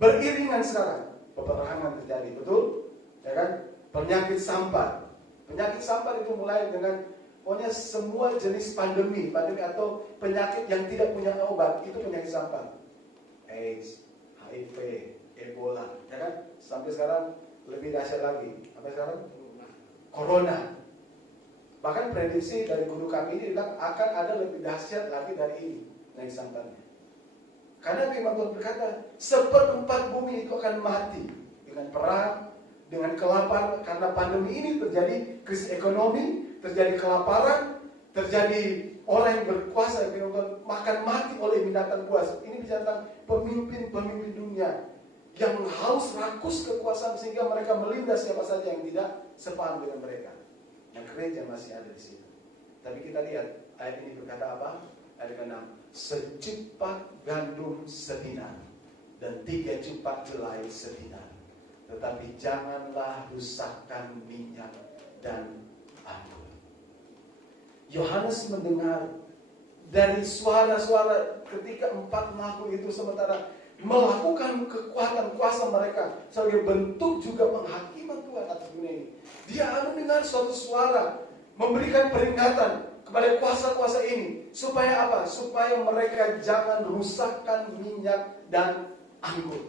beriringan sekarang. Peperangan terjadi, betul? Ya kan? Penyakit sampar. Penyakit sampar itu mulai dengan pokoknya semua jenis pandemi atau penyakit yang tidak punya obat, itu penyakit sampar. AIDS, HIV, Ebola, ya kan? Sampai sekarang lebih dahsyat lagi. Apa sekarang? Corona. Bahkan prediksi dari guru kami ini bilang akan ada lebih dahsyat lagi dari ini naik sampannya. Karena firman Tuhan berkata, 1/4 bumi itu akan mati dengan perang, dengan kelaparan. Karena pandemi ini terjadi krisis ekonomi, terjadi kelaparan, terjadi orang yang berkuasa yang makan mati oleh binatang buas. Ini bicara tentang pemimpin-pemimpin dunia yang haus rakus kekuasaan sehingga mereka melindas siapa saja yang tidak sepaham dengan mereka. Yang gereja masih ada di situ. Tapi kita lihat ayat ini berkata apa? Ayat ke-6, secupak gandum sedinar dan 3 cupak jelai sedinar. Tetapi janganlah rusakkan minyak dan anggur. Yohanes mendengar dari suara-suara ketika 4 makhluk itu sementara melakukan kekuatan kuasa mereka sebagai bentuk juga penghakiman Tuhan atas dunia ini. Dia mendengar suatu suara memberikan peringatan kepada kuasa-kuasa ini supaya apa? Supaya mereka jangan rusakkan minyak dan anggur.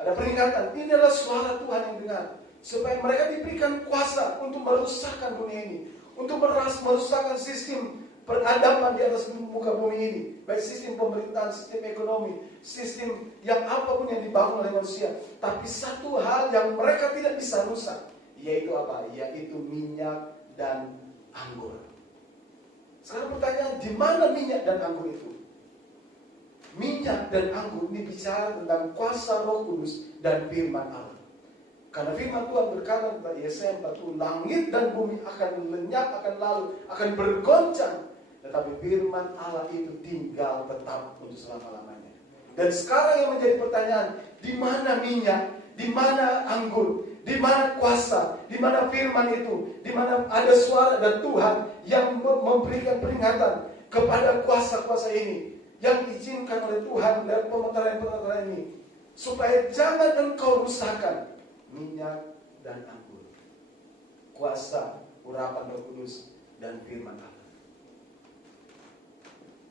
Ada peringatan. Ini adalah suara Tuhan yang dengar supaya mereka diberikan kuasa untuk merusakkan dunia ini, untuk merusakkan sistem peradaban di atas muka bumi ini, baik sistem pemerintahan, sistem ekonomi, sistem yang apapun yang dibangun oleh manusia. Tapi satu hal yang mereka tidak bisa rusak, yaitu apa? Yaitu minyak dan anggur. Sekarang pertanyaan, di mana minyak dan anggur itu? Minyak dan anggur ini bicara tentang kuasa Roh Kudus dan firman Allah. Karena firman Tuhan berkata kepada Yesaya 40, langit dan bumi akan lenyap, akan lalu, akan bergoncang. Tetapi firman Allah itu tinggal tetap untuk selama-lamanya. Dan sekarang yang menjadi pertanyaan, di mana minyak, di mana anggur, di mana kuasa, di mana firman itu, di mana ada suara dan Tuhan yang memberikan peringatan kepada kuasa-kuasa ini, yang diizinkan oleh Tuhan dan pemeteraian-pemeteraian ini, supaya jangan engkau rusakkan minyak dan anggur, kuasa, urapan Roh Kudus dan firman Allah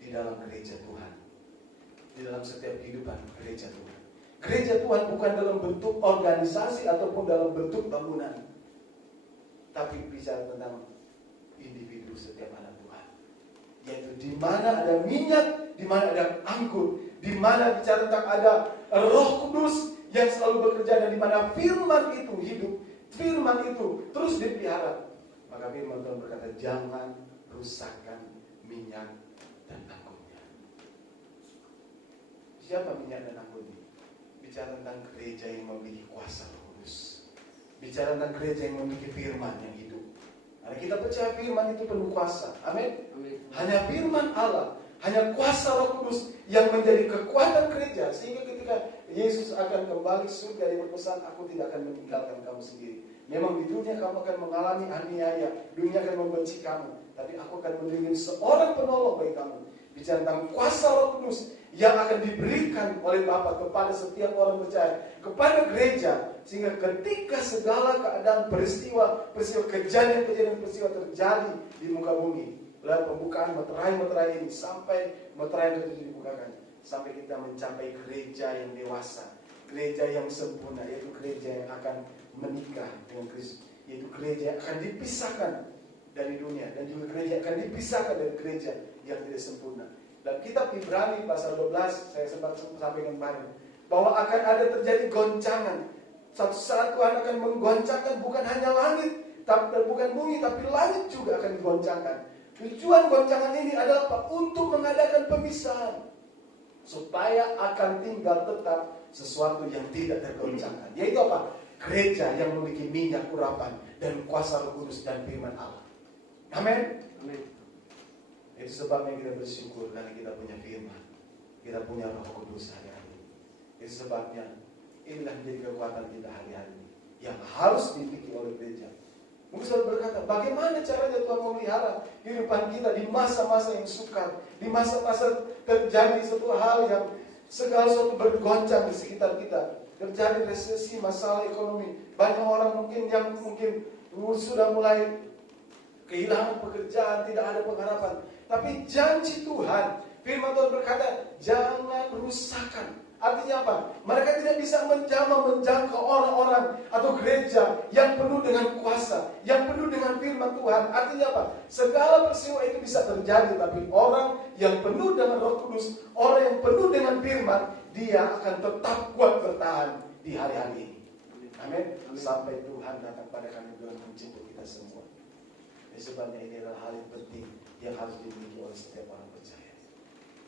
di dalam gereja Tuhan, di dalam setiap kehidupan gereja Tuhan. Gereja Tuhan bukan dalam bentuk organisasi ataupun dalam bentuk bangunan, tapi bicara tentang individu setiap anak Tuhan, yaitu di mana ada minyak, di mana ada anggur, di mana bicara tentang ada Roh Kudus yang selalu bekerja, dan di mana firman itu hidup, firman itu terus dipelihara. Maka firman Tuhan berkata, jangan rusakkan minyak dan anggurnya. Siapa minyak dan anggurnya? Bicara tentang gereja yang memiliki kuasa Roh Kudus. Bicara tentang gereja yang memiliki firman yang hidup. Karena kita percaya firman itu penuh kuasa. Amin. Hanya firman Allah, Hanya kuasa Roh Kudus yang menjadi kekuatan gereja. Sehingga ketika Yesus akan kembali ke surga, dia berpesan, aku tidak akan meninggalkan kamu sendiri. Memang di dunia kamu akan mengalami aniaya, dunia akan membenci kamu, tapi aku akan mengirim seorang penolong bagi kamu. Bicara tentang kuasa Roh Kudus yang akan diberikan oleh Bapa kepada setiap orang percaya, kepada gereja, sehingga ketika segala keadaan peristiwa kejadian terjadi di muka bumi, mulai pembukaan meterai ini sampai meterai yang ketujuh dibukakan, sampai kita mencapai gereja yang dewasa, gereja yang sempurna, yaitu gereja yang akan menikah dengan Kristus, yaitu gereja yang akan dipisahkan dari dunia, dan juga gereja yang akan dipisahkan dari gereja yang tidak sempurna. Dan kitab Ibrani pasal 12, saya sempat sampaikan kemarin, bahwa akan ada terjadi goncangan. Suatu saat Tuhan akan menggoncangkan bukan hanya langit, dan bukan bumi, tapi langit juga akan digoncangkan. Tujuan goncangan ini adalah apa? Untuk mengadakan pemisahan, supaya akan tinggal tetap sesuatu yang tidak tergoncangkan, yaitu apa? Gereja yang memiliki minyak urapan dan kuasa Roh Kudus dan firman Allah. Amin. Amin. Itu sebabnya kita bersyukur karena kita punya firman, kita punya Roh Kudus hari-hari. Itu sebabnya inilah menjadi kekuatan kita hari-hari ini yang harus dimiliki oleh gereja. Mungkin saudara berkata, bagaimana caranya Tuhan memelihara kehidupan kita di masa-masa yang sukar, di masa-masa terjadi satu hal yang segala sesuatu bergoncang di sekitar kita, terjadi resesi, masalah ekonomi, banyak orang yang mungkin sudah mulai kehilangan pekerjaan, tidak ada pengharapan. Tapi janji Tuhan, firman Tuhan berkata, jangan rusakkan. Artinya apa? Mereka tidak bisa menjangkau orang-orang atau gereja yang penuh dengan kuasa, yang penuh dengan firman Tuhan. Artinya apa? Segala peristiwa itu bisa terjadi, tapi orang yang penuh dengan Roh Kudus, orang yang penuh dengan firman, dia akan tetap kuat bertahan di hari-hari ini. Amin. Sampai Tuhan datang pada kami dengan menjemput kita semua. Sebabnya ini adalah hal yang penting yang harus dimiliki oleh setiap orang percaya,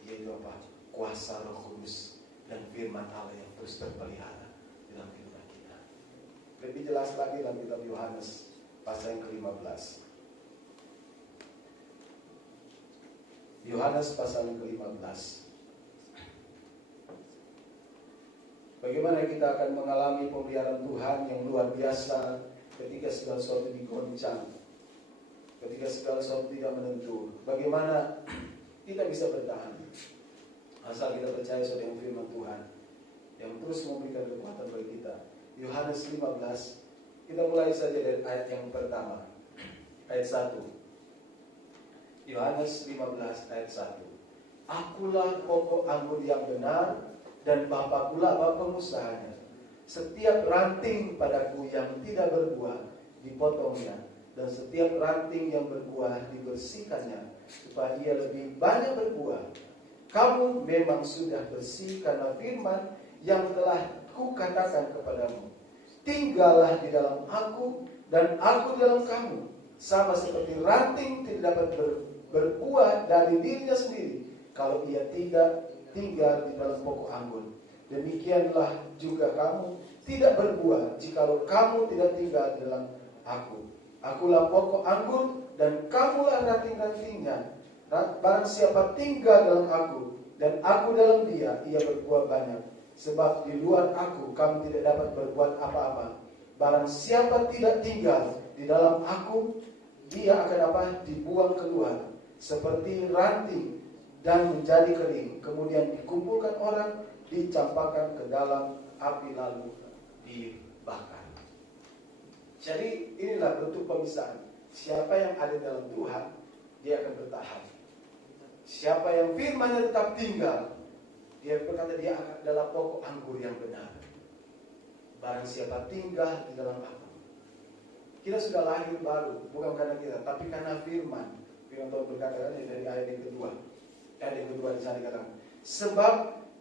yaitu apa? Kuasa Roh Kudus dan firman Allah yang terus terpelihara dalam kehidupan kita. Lebih jelas lagi dalam kitab Yohanes pasal yang ke-15. Yohanes pasal yang ke-15. Bagaimana kita akan mengalami pemeliharaan Tuhan yang luar biasa ketika segala sesuatu digoncang, ketika segala sesuatu tidak menentu. Bagaimana kita bisa bertahan? Asal kita percaya dengan firman Tuhan yang terus memberikan kekuatan bagi kita. Yohanes 15, kita mulai saja dari ayat yang pertama, ayat 1. Yohanes 15 ayat 1. Akulah pokok anggur yang benar, dan Bapa pula pengusahanya. Setiap ranting padaku yang tidak berbuah dipotongnya, dan setiap ranting yang berbuah dibersihkannya, supaya ia lebih banyak berbuah. Kamu memang sudah bersih karena firman yang telah kukatakan kepadamu. Tinggallah di dalam aku dan aku di dalam kamu. Sama seperti ranting tidak dapat berbuah dari dirinya sendiri kalau ia tidak tinggal di dalam pokok anggur. Demikianlah juga kamu tidak berbuah jikalau kamu tidak tinggal di dalam aku. Akulah pokok anggur dan kamulah ranting-rantingnya. Barang siapa tinggal dalam aku dan aku dalam dia, ia berbuah banyak. Sebab di luar aku kamu tidak dapat berbuat apa-apa. Barang siapa tidak tinggal di dalam aku, dia akan apa? Dibuang keluar seperti ranting dan menjadi kering. Kemudian dikumpulkan orang, dicampakkan ke dalam api lalu dibakar. Jadi inilah bentuk pemisahan. Siapa yang ada dalam Tuhan, dia akan bertahan. Siapa yang firman-Nya tetap tinggal, dia berkata dia adalah pokok anggur yang benar. Barang siapa tinggal di dalam aku. Kita sudah lahir baru, bukan karena kita, tapi karena firman. Firman Tuhan berkata dari ayat yang kedua. Ayat yang kedua di sana dikatakan, sebab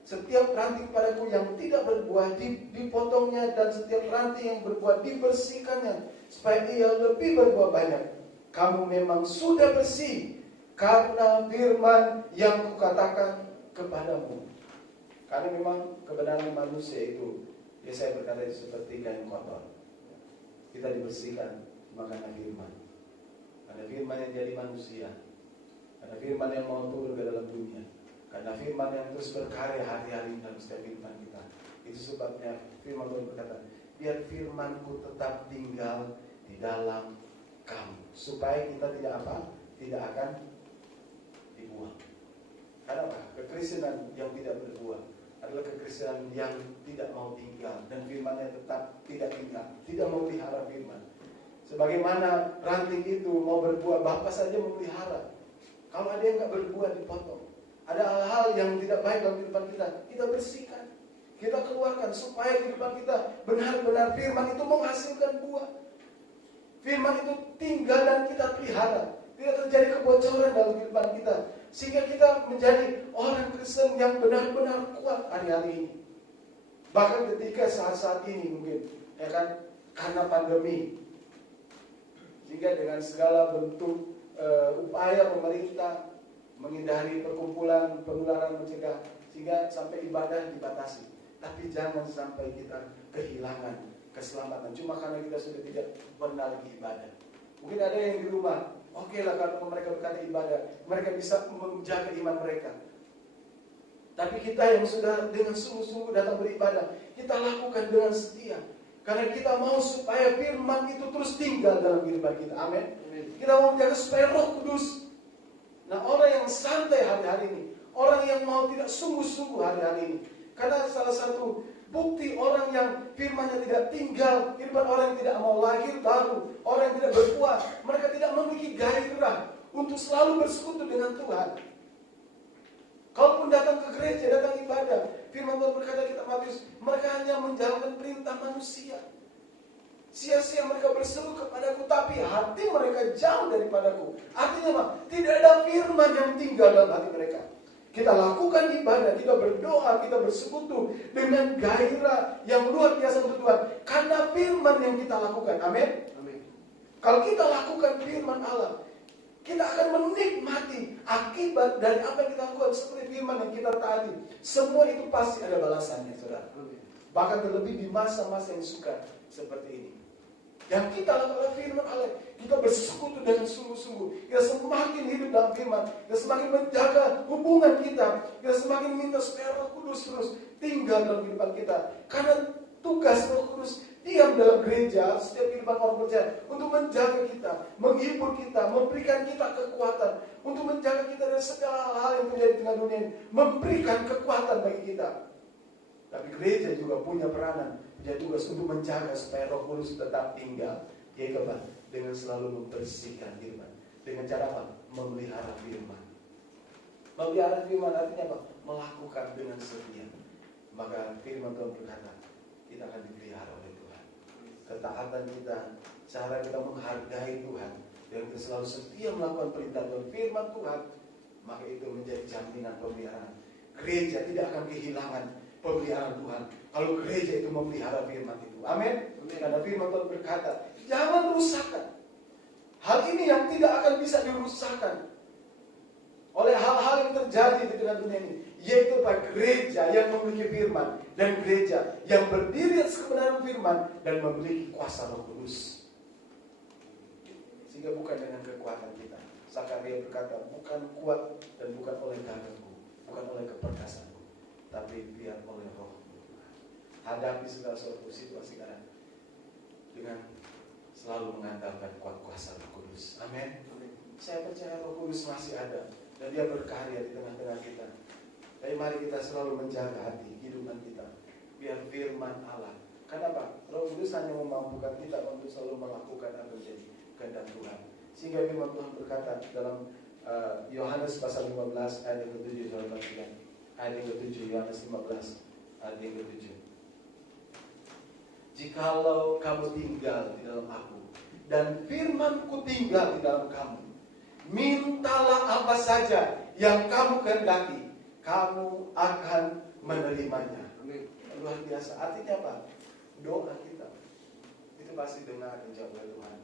setiap ranting padaku yang tidak berbuah dipotongnya, dan setiap ranting yang berbuah dibersihkannya, supaya ia lebih berbuah banyak. Kamu memang sudah bersih karena firman yang kukatakan kepadamu. Karena memang kebenaran manusia itu, saya berkata itu seperti kain kotor. Kita dibersihkan karena firman. Karena firman yang jadi manusia, Karena firman yang mau turun ke dalam dunia. Karena firman yang terus berkarya hari-hari dalam setiap kehidupan kita. Itu sebabnya firman Tuhan berkata, biar firmanku tetap tinggal di dalam kamu. Supaya kita tidak apa? Tidak akan dibuang. Karena apa? Kekristenan yang tidak berbuah adalah kekristenan yang tidak mau tinggal. Dan firmannya tetap tidak tinggal. Tidak memelihara firman. Sebagaimana ranting itu mau berbuah, Bapa saja memelihara. Kalau ada yang nggak berbuah, dipotong. Ada hal-hal yang tidak baik dalam kehidupan kita bersihkan. Kita keluarkan supaya kehidupan kita benar-benar firman itu menghasilkan buah. Firman itu tinggal dan kita pelihara. Tidak terjadi kebocoran dalam kehidupan kita. Sehingga kita menjadi orang Kristen yang benar-benar kuat hari-hari ini. Bahkan ketika saat-saat ini mungkin, ya kan, karena pandemi. Sehingga dengan segala bentuk upaya pemerintah menghindari perkumpulan, penularan, mencegah, sehingga sampai ibadah dibatasi. Tapi jangan sampai kita kehilangan keselamatan cuma karena kita sudah tidak pernah lagi ibadah. Mungkin ada yang di rumah, oke lah kalau mereka berkata ibadah, mereka bisa menjaga iman mereka. Tapi kita yang sudah dengan sungguh-sungguh datang beribadah, kita lakukan dengan setia. Karena kita mau supaya firman itu terus tinggal dalam kehidupan kita. Amin. Kita mau menjaga supaya Roh Kudus. Nah, orang yang santai hari-hari ini, orang yang mau tidak sungguh-sungguh hari-hari ini. Karena salah satu bukti orang yang firmannya tidak tinggal, kehidupan orang yang tidak mau lahir baru, orang yang tidak berbuah, mereka tidak memiliki gairah untuk selalu bersekutu dengan Tuhan. Kalaupun datang ke gereja, datang ibadah, firman Tuhan berkata kita Matius, mereka hanya menjalankan perintah manusia. Sia-sia mereka berseru kepadaku, tapi hati mereka jauh daripadaku. Artinya apa? Tidak ada firman yang tinggal dalam hati mereka. Kita lakukan ibadah, kita berdoa, kita bersekutu dengan gairah yang luar biasa untuk Tuhan. Karena firman yang kita lakukan. Amin. Kalau kita lakukan firman Allah, kita akan menikmati akibat dari apa yang kita lakukan. Seperti firman yang kita taati. Semua itu pasti ada balasannya, saudara. Bahkan terlebih di masa-masa yang suka seperti ini. Yang kita lakukan firman Allah, kita bersekutu dengan sungguh-sungguh. Kita semakin hidup dalam firman, kita semakin menjaga hubungan kita, kita semakin minta supaya Roh Kudus terus tinggal dalam kehidupan kita. Karena tugas Roh Kudus diam dalam gereja, setiap kehidupan orang percaya, untuk menjaga kita, menghibur kita, memberikan kita kekuatan, untuk menjaga kita dari segala hal yang terjadi di tengah dunia ini, memberikan kekuatan bagi kita. Tapi gereja juga punya peranan, punya tugas untuk menjaga supaya Roh Kudus tetap tinggal, yaitu apa? Dengan selalu membersihkan firman. Dengan cara apa? Memelihara firman. Memelihara firman artinya apa? Melakukan dengan setia. Maka firman Tuhan berkata, kita akan dipelihara oleh Tuhan. Ketaatan kita, cara kita menghargai Tuhan, dan kita selalu setia melakukan perintah dan firman Tuhan, maka itu menjadi jaminan pemeliharaan. Gereja tidak akan kehilangan pemeliharaan Tuhan kalau gereja itu memelihara firman itu. Amin. Karena firman Tuhan berkata, jangan rusakkan hal ini yang tidak akan bisa dirusakkan oleh hal-hal yang terjadi di tengah dunia ini, yaitu gereja yang memiliki firman dan gereja yang berdiri atas kebenaran firman dan memiliki kuasa Roh Kudus. Sehingga bukan dengan kekuatan kita. Zakaria berkata, bukan kuat dan bukan oleh gagahku, bukan oleh keperkasaanku, tapi biar oleh Roh. Hadapi segala suatu situasi sekarang dengan selalu mengandalkan kuasa Roh Kudus. Amin. Saya percaya Roh Kudus masih ada dan Dia berkarya di tengah-tengah kita. Tapi mari kita selalu menjaga hati, kehidupan kita, biar firman Allah. Kenapa? Roh Kudus hanya memampukan kita untuk selalu melakukan apa yang menjadi kehendak Tuhan. Sehingga firman Tuhan berkata dalam Yohanes pasal 15 ayat yang ke-7, ayat yang ke-7, Yohanes 15 ayat yang ke-7. Jikalau kamu tinggal di dalam aku dan firman-Ku tinggal di dalam kamu, mintalah apa saja yang kamu kehendaki, kamu akan menerimanya. Luar biasa. Artinya apa? Doa kita itu pasti dengar dan jawab oleh Tuhan.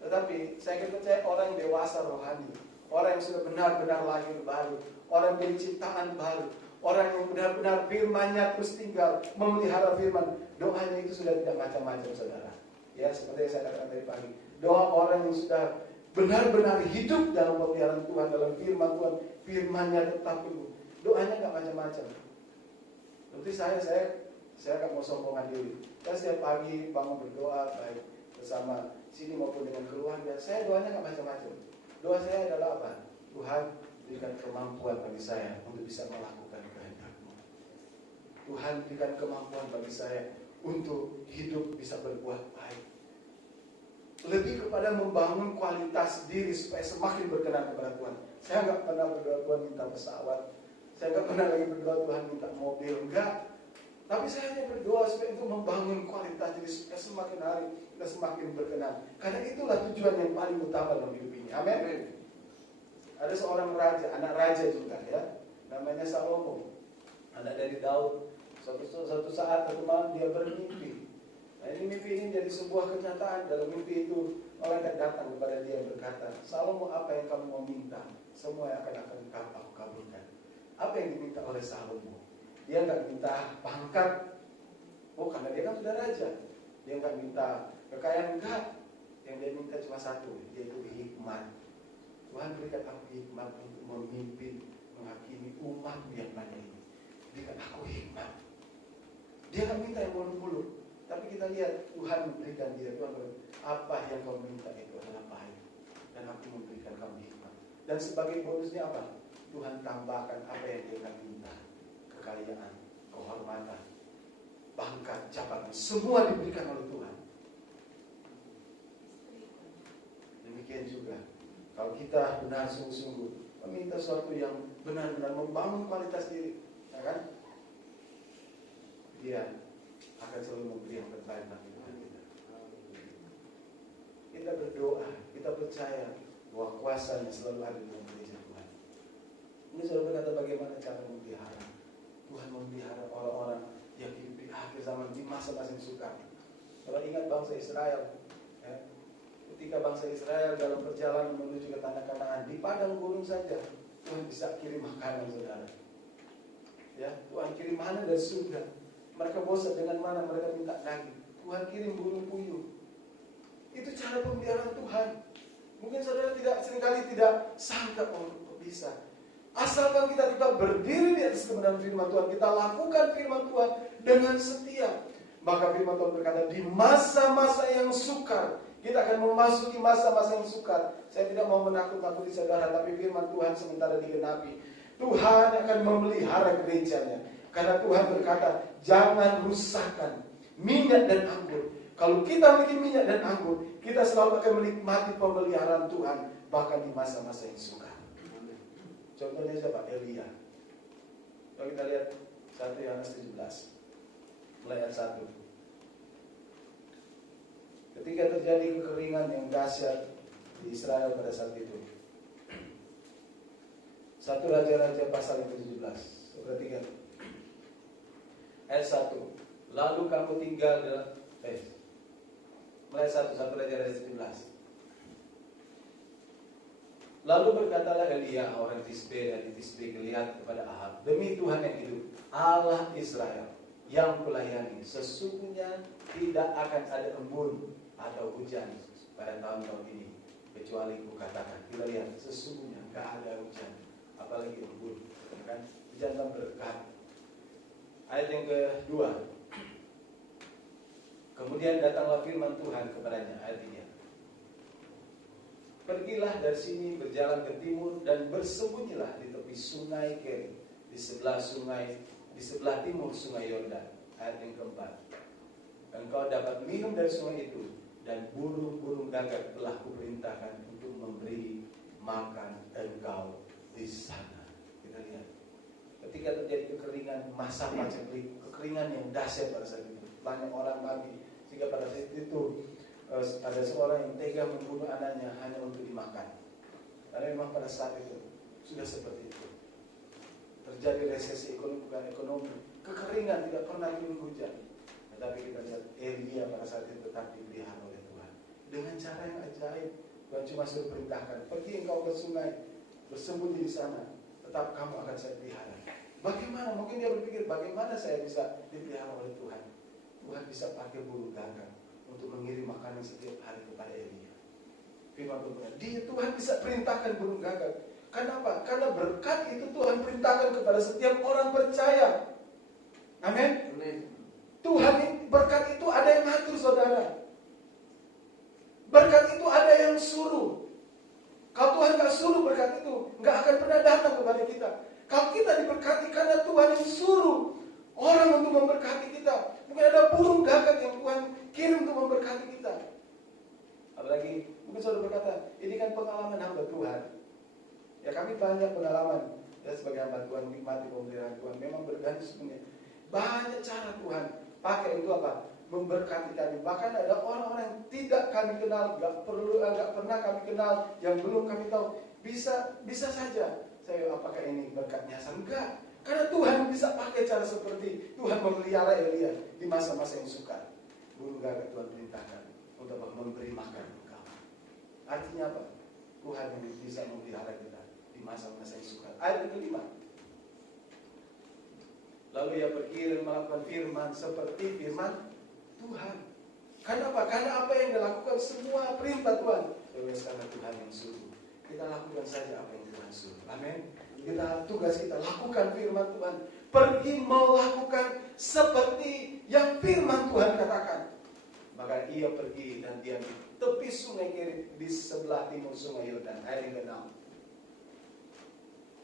Tetapi saya percaya orang yang dewasa rohani, orang yang sudah benar-benar lahir baru, orang yang ciptaan baru, orang yang benar-benar firman-Nya terus tinggal, memelihara firman, doanya itu sudah tidak macam-macam, saudara. Ya, seperti yang saya katakan tadi pagi, doa orang yang sudah benar-benar hidup dalam pemeliharaan Tuhan, dalam firman Tuhan, firman-Nya tetap teguh. Doanya nggak macam-macam. Nanti saya nggak mau sombongan diri. Saya setiap pagi bangun berdoa baik bersama sini maupun dengan keluarga. Saya doanya nggak macam-macam. Doa saya adalah apa? Tuhan, berikan kemampuan bagi saya untuk bisa melakukan kehendak-Mu. Tuhan, berikan kemampuan bagi saya untuk hidup bisa berbuat baik. Lebih kepada membangun kualitas diri supaya semakin berkenan kepada Tuhan. Saya nggak pernah berdoa Tuhan minta pesawat. Saya nggak pernah lagi berdoa Tuhan minta mobil. Enggak. Tapi saya hanya berdoa supaya itu membangun kualitas diri supaya semakin hari kita semakin berkenan. Karena itulah tujuan yang paling utama dalam hidup ini. Amin. Ada seorang raja, anak raja juga ya, namanya Salomo, anak dari Daud. Suatu saat satu malam dia bermimpi. Nah, ini mimpi ini jadi sebuah kenyataan. Dalam mimpi itu malaikat datang kepada dia berkata, Salomo, apa yang kamu mau minta? Semua yang akan aku kabulkan. Apa yang diminta oleh Salomo? Dia nggak minta pangkat, karena dia kan sudah raja. Dia nggak minta kekayaan, enggak. Yang dia minta cuma satu, yaitu hikmat. Tuhan berikan aku hikmat untuk memimpin, menghakimi umat yang banyak ini. Berikan aku hikmat. Dia nggak minta yang muluk-muluk, tapi kita lihat Tuhan memberikan dia. Tuhan berkata, apa yang kau minta itu adalah baik, dan aku memberikan kamu hikmat. Dan sebagai bonusnya apa? Tuhan tambahkan apa yang dia akan minta. Kekayaan, kehormatan, pangkat, jabatan, semua diberikan oleh Tuhan. Demikian juga kalau kita benar sungguh-sungguh meminta sesuatu yang benar-benar membangun kualitas diri, ya kan? Dia akan selalu memberi yang terbaik bagi Tuhan kita. Kita berdoa, kita percaya bahwa kuasanya selalu ada dalam gereja Tuhan. Ini selalu berkata bagaimana cara memelihara. Tuhan memelihara orang-orang yang hidup di akhir zaman, di masa-masa yang sukar. Kalau ingat bangsa Israel, ya, ketika bangsa Israel dalam perjalanan menuju ke tanah Kanaan, di padang gurun saja Tuhan bisa kirim makanan, saudara. Ya, Tuhan kirim mana dari surga. Mereka bosan dengan mana, mereka minta daging. Tuhan kirim burung puyuh. Itu cara pemeliharaan Tuhan. Mungkin saudara seringkali tidak sangka bisa. Asalkan kita tetap berdiri di atas kebenaran firman Tuhan, kita lakukan firman Tuhan dengan setia, maka firman Tuhan berkata, di masa-masa yang sukar, kita akan memasuki masa-masa yang sukar. Saya tidak mau menakut-nakuti saudara, tapi firman Tuhan sementara digenapi. Tuhan akan memelihara gerejanya. Karena Tuhan berkata, jangan rusakkan minyak dan anggur. Kalau kita memiliki minyak dan anggur, kita selalu akan menikmati pemeliharaan Tuhan, bahkan di masa-masa yang sukar. Contohnya siapa? Elia. Kalau kita lihat 1 Yohanes 17 mulai ayat 1. Ketika terjadi kekeringan yang dahsyat di Israel pada saat itu, 1 Raja-Raja pasal 17. Perhatikan ayat 1. Lalu kamu tinggal dalam mulai 1 Raja-Raja 17. Lalu berkatalah Elia orang Tisbe dari Tisbe Gilead kepada Ahab, demi Tuhan yang hidup, Allah Israel yang kulayani, sesungguhnya tidak akan ada embun atau hujan pada tahun-tahun ini, kecuali kukatakan. Kita lihat, sesungguhnya gak ada hujan, apalagi embun, kan? Hujan dan berkat. Ayat yang kedua, kemudian datanglah firman Tuhan kepadanya, ayat 3. Pergilah dari sini, berjalan ke timur dan bersembunyilah di tepi sungai Keri, di sebelah timur sungai Yordan. Ayat yang keempat. Engkau dapat minum dari sungai itu, dan burung-burung gagak telah kuperintahkan untuk memberi makan engkau di sana. Kita lihat, ketika terjadi kekeringan, masa paceklik, kekeringan yang dahsyat pada saat itu, banyak orang mati, sehingga pada saat itu ada seorang yang tega membunuh anaknya hanya untuk dimakan. Karena memang pada saat itu sudah seperti itu. Terjadi resesi ekonomi, kekeringan, tidak pernah turun hujan. Tetapi kita lihat Elia pada saat itu tetap dipelihara oleh Tuhan dengan cara yang ajaib. Tuhan cuma suruh perintahkan, pergi engkau ke sungai, bersembunyi di sana, tetap kamu akan saya pelihara. Bagaimana? Mungkin dia berpikir, bagaimana saya bisa dipelihara oleh Tuhan? Tuhan bisa pakai burung gagak untuk mengirim makanan setiap hari kepada Elia. firman Tuhan. Dia Tuhan bisa perintahkan burung gagak. Kenapa? Karena berkat itu Tuhan perintahkan kepada setiap orang percaya. Amin. Tuhan berkat itu ada yang ngatur, saudara. Berkat itu ada yang suruh. Kalau Tuhan gak suruh berkat itu, gak akan pernah datang kepada kita. Kalau kita diberkati karena Tuhan yang suruh orang untuk memberkati kita. Mungkin ada burung gagak yang Tuhan kirim untuk memberkati kita. Apalagi mungkin saudara berkata, ini kan pengalaman hamba Tuhan. Ya kami banyak pengalaman ya sebagai hamba Tuhan, nikmati pemeliharaan Tuhan. Memang berganti sebenarnya. Banyak cara Tuhan pakai untuk apa? Memberkati kami. Bahkan ada orang-orang yang tidak kami kenal, gak pernah kami kenal, yang belum kami tahu. Bisa saja. Saya apakah ini berkat nyasar? Enggak. Karena Tuhan bisa pakai cara seperti Tuhan memelihara Elia di masa-masa yang sukar. Burung gagak Tuhan perintahkan untuk memberi makan engkau. Artinya apa? Tuhan yang bisa memelihara kita di masa-masa yang sukar. Ayat kelima. Lalu ia pergi dan melakukan firman seperti firman Tuhan. Kenapa? Karena apa yang dilakukan semua perintah Tuhan. Karena Tuhan yang suruh. Kita lakukan saja apa yang Tuhan suruh. Amin. Tugas kita lakukan firman Tuhan. Pergi melakukan seperti yang firman Tuhan katakan. Maka ia pergi dan diam di tepi sungai Kerit di sebelah timur sungai Yordan. Ayat yang ke-6.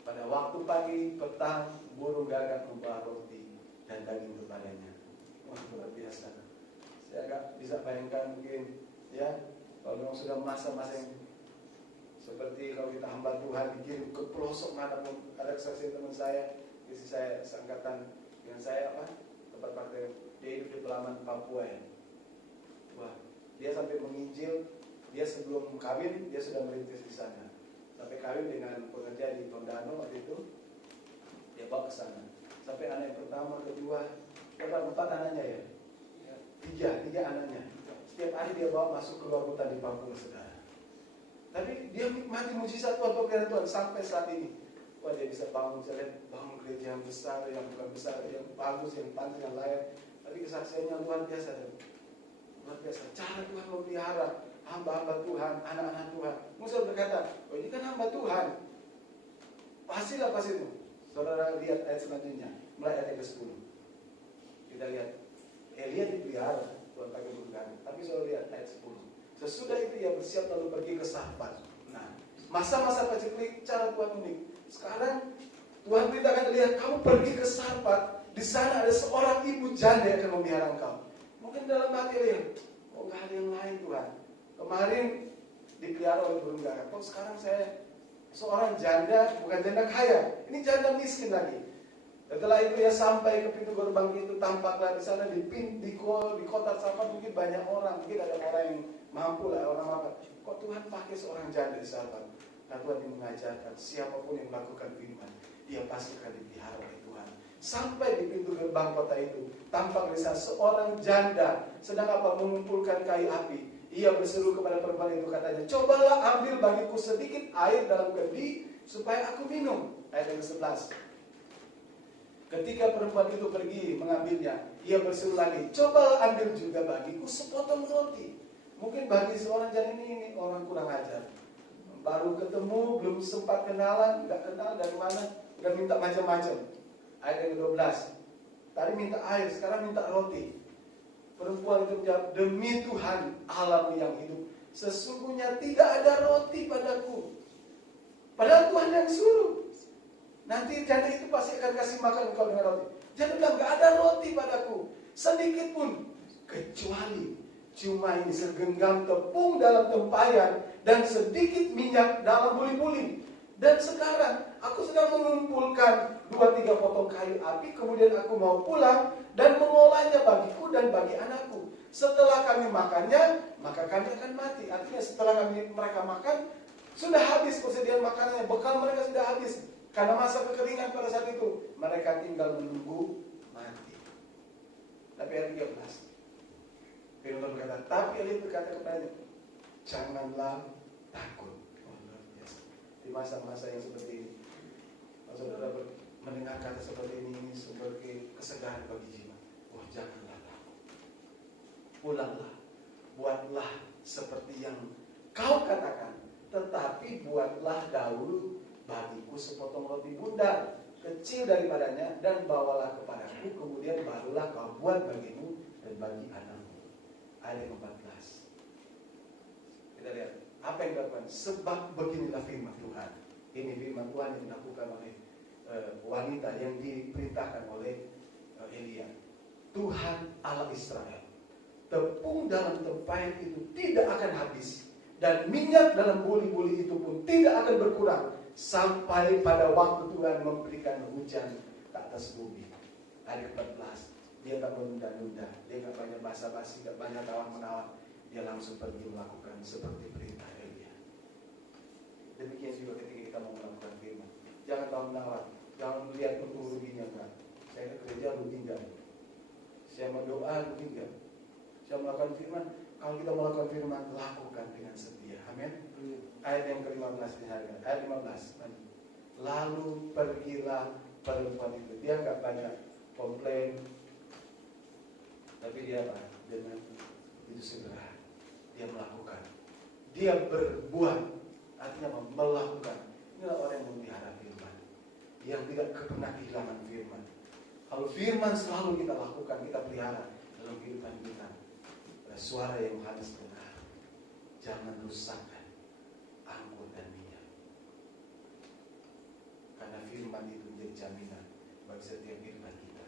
Pada waktu pagi, petang, burung gagak membawa roti dan daging kepadanya. Wah, luar biasa. Saya agak bisa bayangkan mungkin, ya, kalau memang sudah masa-masa yang seperti kalau kita hamba Tuhan dikirim ke pelosok manapun. Ada kesaksian teman saya, isi saya seangkatan dengan saya tempat partai, dia hidup di Pelaman, Papua ya. Wah, dia sampai menginjil, dia sebelum kawin dia sudah merintis di sana. Sampai kawin dengan pekerja di Tondano waktu itu, dia bawa ke sana. Sampai anak yang pertama, kedua, empat anaknya ya, tiga anaknya. Setiap hari dia bawa masuk ke luar hutan di Papua, saudara. Tapi dia menikmati mujizat Tuhan, pemberian Tuhan sampai saat ini. Wah, dia bisa bangun gereja yang besar, yang bukan besar, yang bagus, yang pantas, yang layak. Tapi kesaksiannya luar biasa. Luar biasa. Cara Tuhan memelihara hamba-hamba Tuhan, anak-anak Tuhan. Musa berkata, oh ini kan hamba Tuhan. Pastilah pasti itu. Saudara lihat ayat selanjutnya, mulai ayat ke-10. Kita lihat, Elia dipelihara, Tuhan pakai burung gagak. Tapi saudara lihat ayat 10. Sesudah itu ia bersiap lalu pergi ke Sarfat. Nah, masa-masa paceklik cara Tuhan unik. Sekarang Tuhan beritakan, lihat kamu pergi ke Sarfat. Di sana ada seorang ibu janda yang akan memelihara engkau. Mungkin dalam hati lihat, kok gak ada yang lain Tuhan. Kemarin dipelihara oleh burung gagak. Kok sekarang saya seorang janda, bukan janda kaya. Ini janda miskin lagi. Setelah itu dia sampai ke pintu gerbang itu, tampaklah di sana di kota Sarfat mungkin banyak orang, mungkin ada orang yang mampu lah, orang apa. Kok Tuhan pakai seorang janda di Sarfat? Nah, Tuhan yang mengajarkan siapapun yang melakukan firman, dia pasti akan dipelihara oleh Tuhan. Sampai di pintu gerbang kota itu, tampak di sana seorang janda sedang mengumpulkan kayu api. Ia berseru kepada perempuan itu, katanya, cobalah ambil bagiku sedikit air dalam kendi supaya aku minum. Ayat yang ke-11. Ketika perempuan itu pergi mengambilnya, ia berseru lagi, cobalah ambil juga bagiku sepotong roti. Mungkin bagi seorang janda ini orang kurang ajar. Baru ketemu, belum sempat kenalan, nggak kenal dari mana, udah minta macam-macam. Ayat yang ke-12. Tadi minta air, sekarang minta roti. Perempuan itu menjawab, demi Tuhan alam yang hidup, sesungguhnya tidak ada roti padaku. Padahal Tuhan yang suruh. Nanti janda itu pasti akan kasih makan engkau dengan roti. Janda bilang, gak ada roti padaku sedikit pun, kecuali cuma ini segenggam tepung dalam tempayan dan sedikit minyak dalam buli-buli. Dan sekarang aku sedang mengumpulkan 2-3 potong kayu api, kemudian aku mau pulang dan mengolahnya bagiku dan bagi anakku. Setelah kami makannya, maka kami akan mati. Artinya setelah mereka makan, sudah habis persediaan makanannya, bekal mereka sudah habis. Karena masa kekeringan pada saat itu, mereka tinggal menunggu mati. Tapi ayat 13, Firman berkata, tapi Elia berkata kepadanya, janganlah takut. Oh, luar biasa. Di masa-masa yang seperti ini, kalau saudara mendengar kata seperti ini sebagai kesegaran bagi jiwa, oh janganlah takut. Pulanglah, buatlah seperti yang kau katakan. tetapi buatlah dahulu bagiku sepotong roti bundar kecil daripadanya dan bawalah kepadaku, kemudian barulah kau buat bagimu dan bagi anakmu. Ayat 14. Kita lihat apa yang dilakukan. Sebab beginilah firman Tuhan. Ini firman Tuhan yang dilakukan oleh wanita yang diperintahkan oleh Elia. Tuhan Allah Israel, tepung dalam tempayan itu tidak akan habis, dan minyak dalam buli-buli itu pun tidak akan berkurang sampai pada waktu Tuhan memberikan hujan ke atas bumi. Ayat 14. Dia tak menunda-nunda, dia tak banyak basa-basi, tak banyak tawar-menawar. Dia langsung pergi melakukan seperti perintah Elia. Demikian juga ketika kita mau melakukan firman, jangan tawar-menawar, jangan lihat untung ruginya kan. Saya ke gereja rugi enggak? Saya berdoa rugi enggak? Saya melakukan firman. Kalau kita melakukan firman, lakukan dengan setia. Amin. Ayat yang ke-15 dihargai. Ayat 15. Lalu pergilah perempuan itu. Dia enggak banyak komplain, tapi dia apa? Dengan itu segera dia melakukan. Dia berbuat. Artinya apa? Melakukan. Inilah orang yang memelihara firman, yang tidak pernah kehilangan firman. Kalau firman selalu kita lakukan, kita pelihara dalam kehidupan kita. Ada suara yang Yohanes dengar. Jangan rusakkan anggur dan minyak. Karena firman itu menjadi jaminan bagi setiap kehidupan kita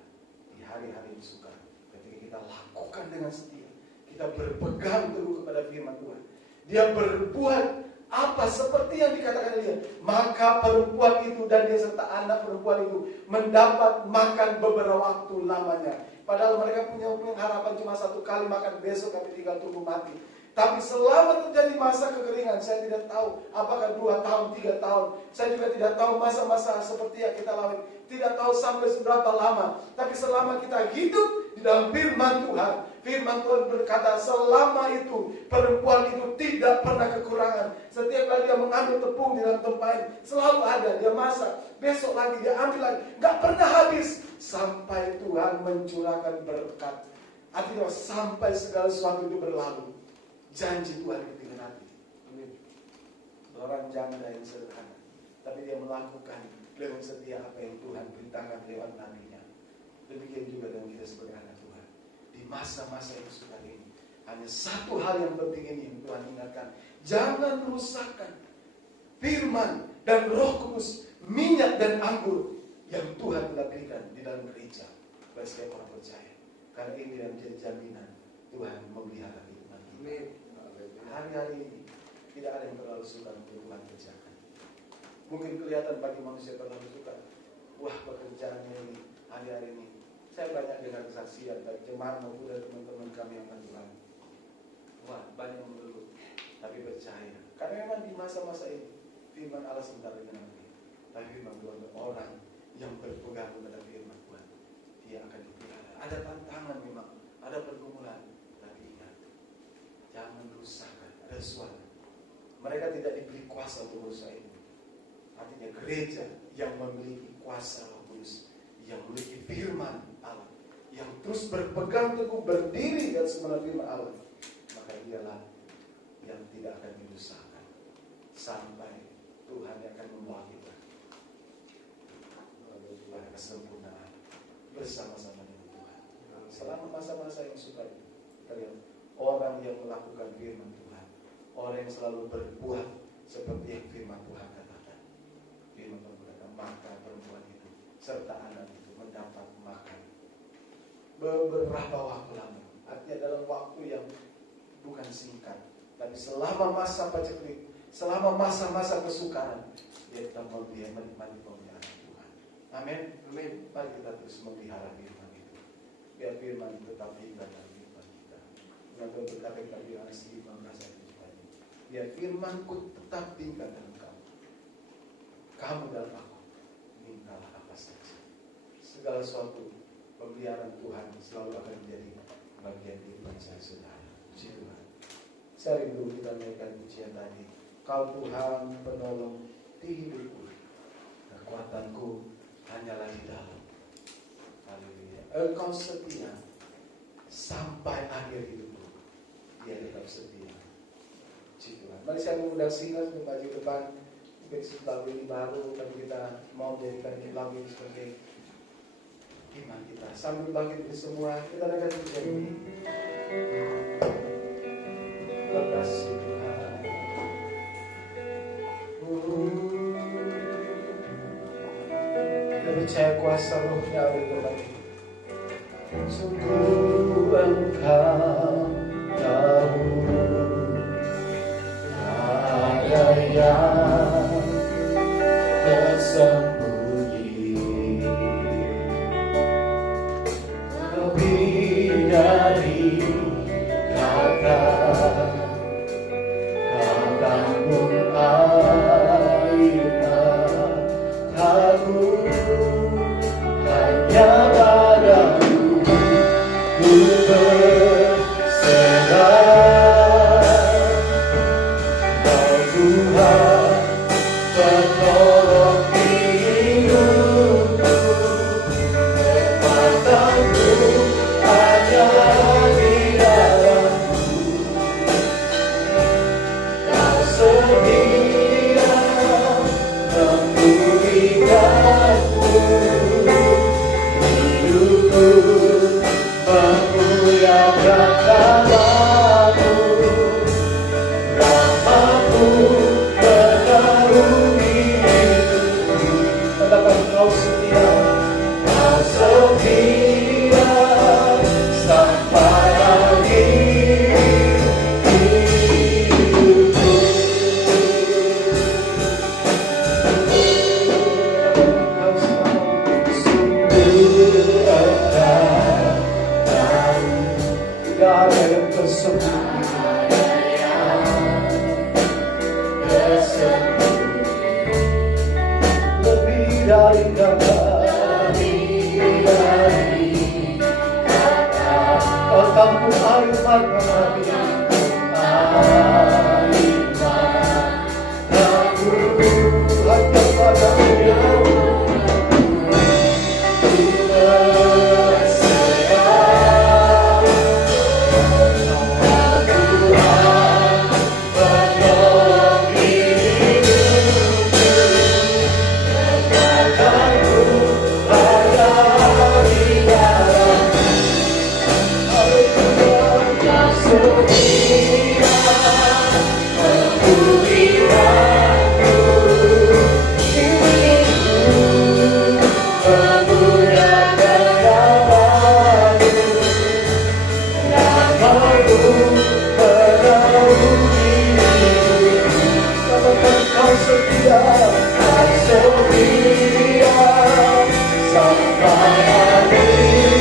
di hari-hari yang sukar. Ketika kita lakukan dengan setia, kita berpegang teguh kepada firman Tuhan, dia berbuat apa seperti yang dikatakan dia, maka perempuan itu dan dia serta anak perempuan itu mendapat makan beberapa waktu lamanya. Padahal mereka punya harapan cuma satu kali makan, besok kami tinggal tunggu mati. Tapi selama terjadi masa kekeringan, saya tidak tahu apakah 2 tahun, 3 tahun. Saya juga tidak tahu masa-masa seperti yang kita lalui. Tidak tahu sampai seberapa lama. Tapi selama kita hidup di dalam firman Tuhan, firman Tuhan berkata selama itu perempuan itu tidak pernah kekurangan. Setiap kali dia mengambil tepung di dalam tempayan, selalu ada, dia masak. Besok lagi dia ambil lagi, gak pernah habis. Sampai Tuhan mencurahkan berkat. Artinya sampai segala sesuatu itu berlalu. Janji Tuhan itu dengan hati. Amin. Seorang janda yang sederhana, tapi dia melakukan lewat setia apa yang Tuhan beritakan lewat nabinya. Demikian juga dengan kita sebagai anak Tuhan. Di masa-masa yang sukar ini, hanya satu hal yang penting ini yang Tuhan ingatkan. Jangan rusakkan firman dan Roh Kudus, minyak dan anggur yang Tuhan telah berikan di dalam gereja bagi setiap orang percaya. Karena ini yang menjadi jaminan Tuhan memelihara kehidupan kita. Hari-hari ini tidak ada yang terlalu sukar untuk Tuhan kerjakan. Mungkin kelihatan bagi manusia terlalu sukar. Wah, pekerjaannya ini hari-hari ini. Saya banyak dengar kesaksian dari jemaat maupun dari teman-teman kami yang akan Tuhan. Wah, banyak yang mengeluh, tapi percaya. Karena memang di masa-masa ini firman Allah sebentar dengan nanti. Tapi firman Tuhan orang yang berpegang kepada firman Tuhan, dia akan dipelihara. Ada tantangan memang, ada pergumulan, tapi ingat, jangan rusakkan. Ada suara. Mereka tidak diberi kuasa untuk merusak ini. Artinya gereja yang memiliki kuasa Roh Kudus, yang memiliki firman Allah, yang terus berpegang teguh berdiri di atas firman Allah, maka dialah yang tidak akan dirusakkan sampai Tuhan yang akan membawa kita pada kesempurnaan bersama-sama dengan Tuhan. Selama masa-masa yang sukar itu, kita lihat orang yang melakukan firman Tuhan, orang yang selalu berbuat seperti yang firman Tuhan katakan. Firman Tuhan berkata, maka perempuan itu serta anak itu mendapat makan beberapa waktu lama. Artinya dalam waktu yang bukan singkat, tapi selama masa paceklik, selama masa-masa kesukaran, dia tetap menikmati pemeliharaan Tuhan. Amin. Amin. Mari kita terus memelihara firman itu, biar firman itu tetap hidup dalam kehidupan kita. Yang Tuhan berkata kepada Yohanes 15 ayat 7, biar firmanku tetap tinggal dalam kamu, kamu dalam aku, mintalah apa saja. Segala sesuatu pemeliharaan Tuhan selalu akan menjadi bagian kehidupan saya, saudara. Puji Tuhan. Saya rindu kita menaikkan pujian tadi. Kau Tuhan penolong di hidupku, kekuatanku hanyalah di dalam. Haleluya. Engkau setia sampai akhir hidupku. Dia tetap setia. Puji Tuhan. Mari saya mengundang singers untuk maju depan. Mungkin lagu ini baru, tapi kita mau menjadikan lagu ini sebagai iman kita. Sambil bangkit semua, kita akan menjadi lepas Tuhan. Kita percaya kuasa Roh-Nya ada di tempat ini. Sungguh Engkau tahu ada yang tersembunyi, lebih dari kata-katamu air mataku, hanya padamu ku berserah. Kau Tuhan penolong hidupku, kekuatanku hanya di dalam-Mu. Kau sedia memulihkanku, hidupku memuliakan nama-Mu. Rahmat-Mu menaungi hidupku. Katakan Kau setia sampai akhir hidupku. Kau sungguh Engkau tahu, tidak ada yang tersembunyi, lebih dari kata. Kau tampung air mata hati, air mataku hanya padamu. Ku berserah. Tuhan penolong hidupku, kekuatanku hanya di dalam-Mu. Haleluya, Kau setia memulihkanku, hidupku memuliakan nama-Mu. Rahmat-Mu menaungi hidupku. Katakan Kau setia sampai akhir hidupku.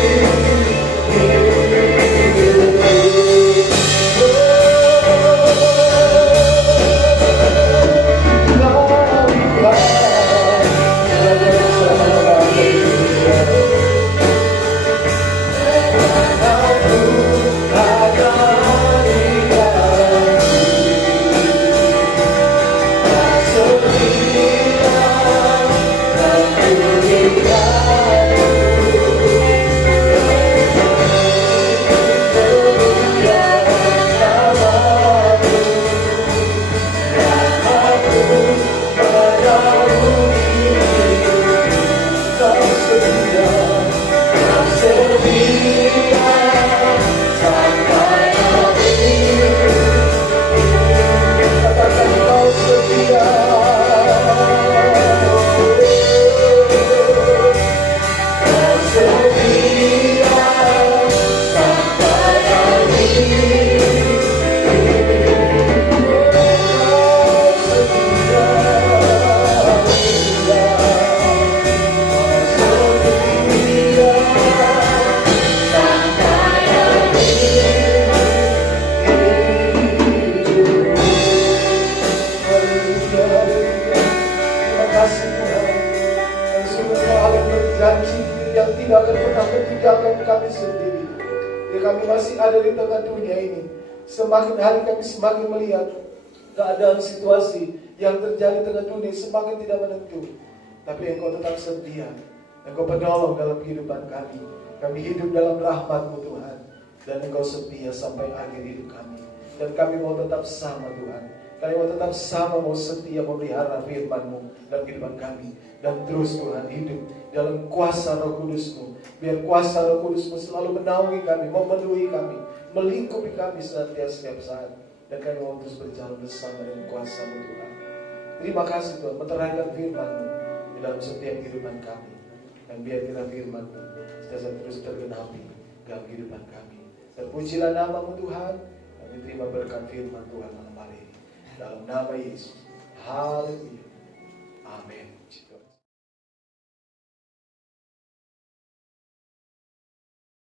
Tidak akan pernah meninggalkan kami sendiri. Ya, kami masih ada di tengah dunia ini. Semakin hari kami semakin melihat keadaan situasi yang terjadi di tengah dunia semakin tidak menentu. Tapi Engkau tetap setia. Engkau penolong dalam kehidupan kami. Kami hidup dalam rahmat-Mu Tuhan. Dan Engkau setia sampai akhir hidup kami. Dan kami mau tetap sama Tuhan. Kami mau tetap sama, mau setia memelihara firman-Mu dalam kehidupan kami. Dan terus Tuhan hidup dalam kuasa Roh Kudus-Mu. Biar kuasa Roh Kudus-Mu selalu menaungi kami, memenuhi kami, melingkupi kami setiap saat. Dan kami mau terus berjalan bersama dengan kuasa-Mu Tuhan. Terima kasih Tuhan, meterangkan firman-Mu di dalam setiap kehidupan kami. Dan biar kita firman-Mu terus tergenapi dalam kehidupan kami. Terpujilah nama-Mu Tuhan. Kami terima berkat firman Tuhan malam hari ini. Dalam nama Yesus. Haleluya. Amin.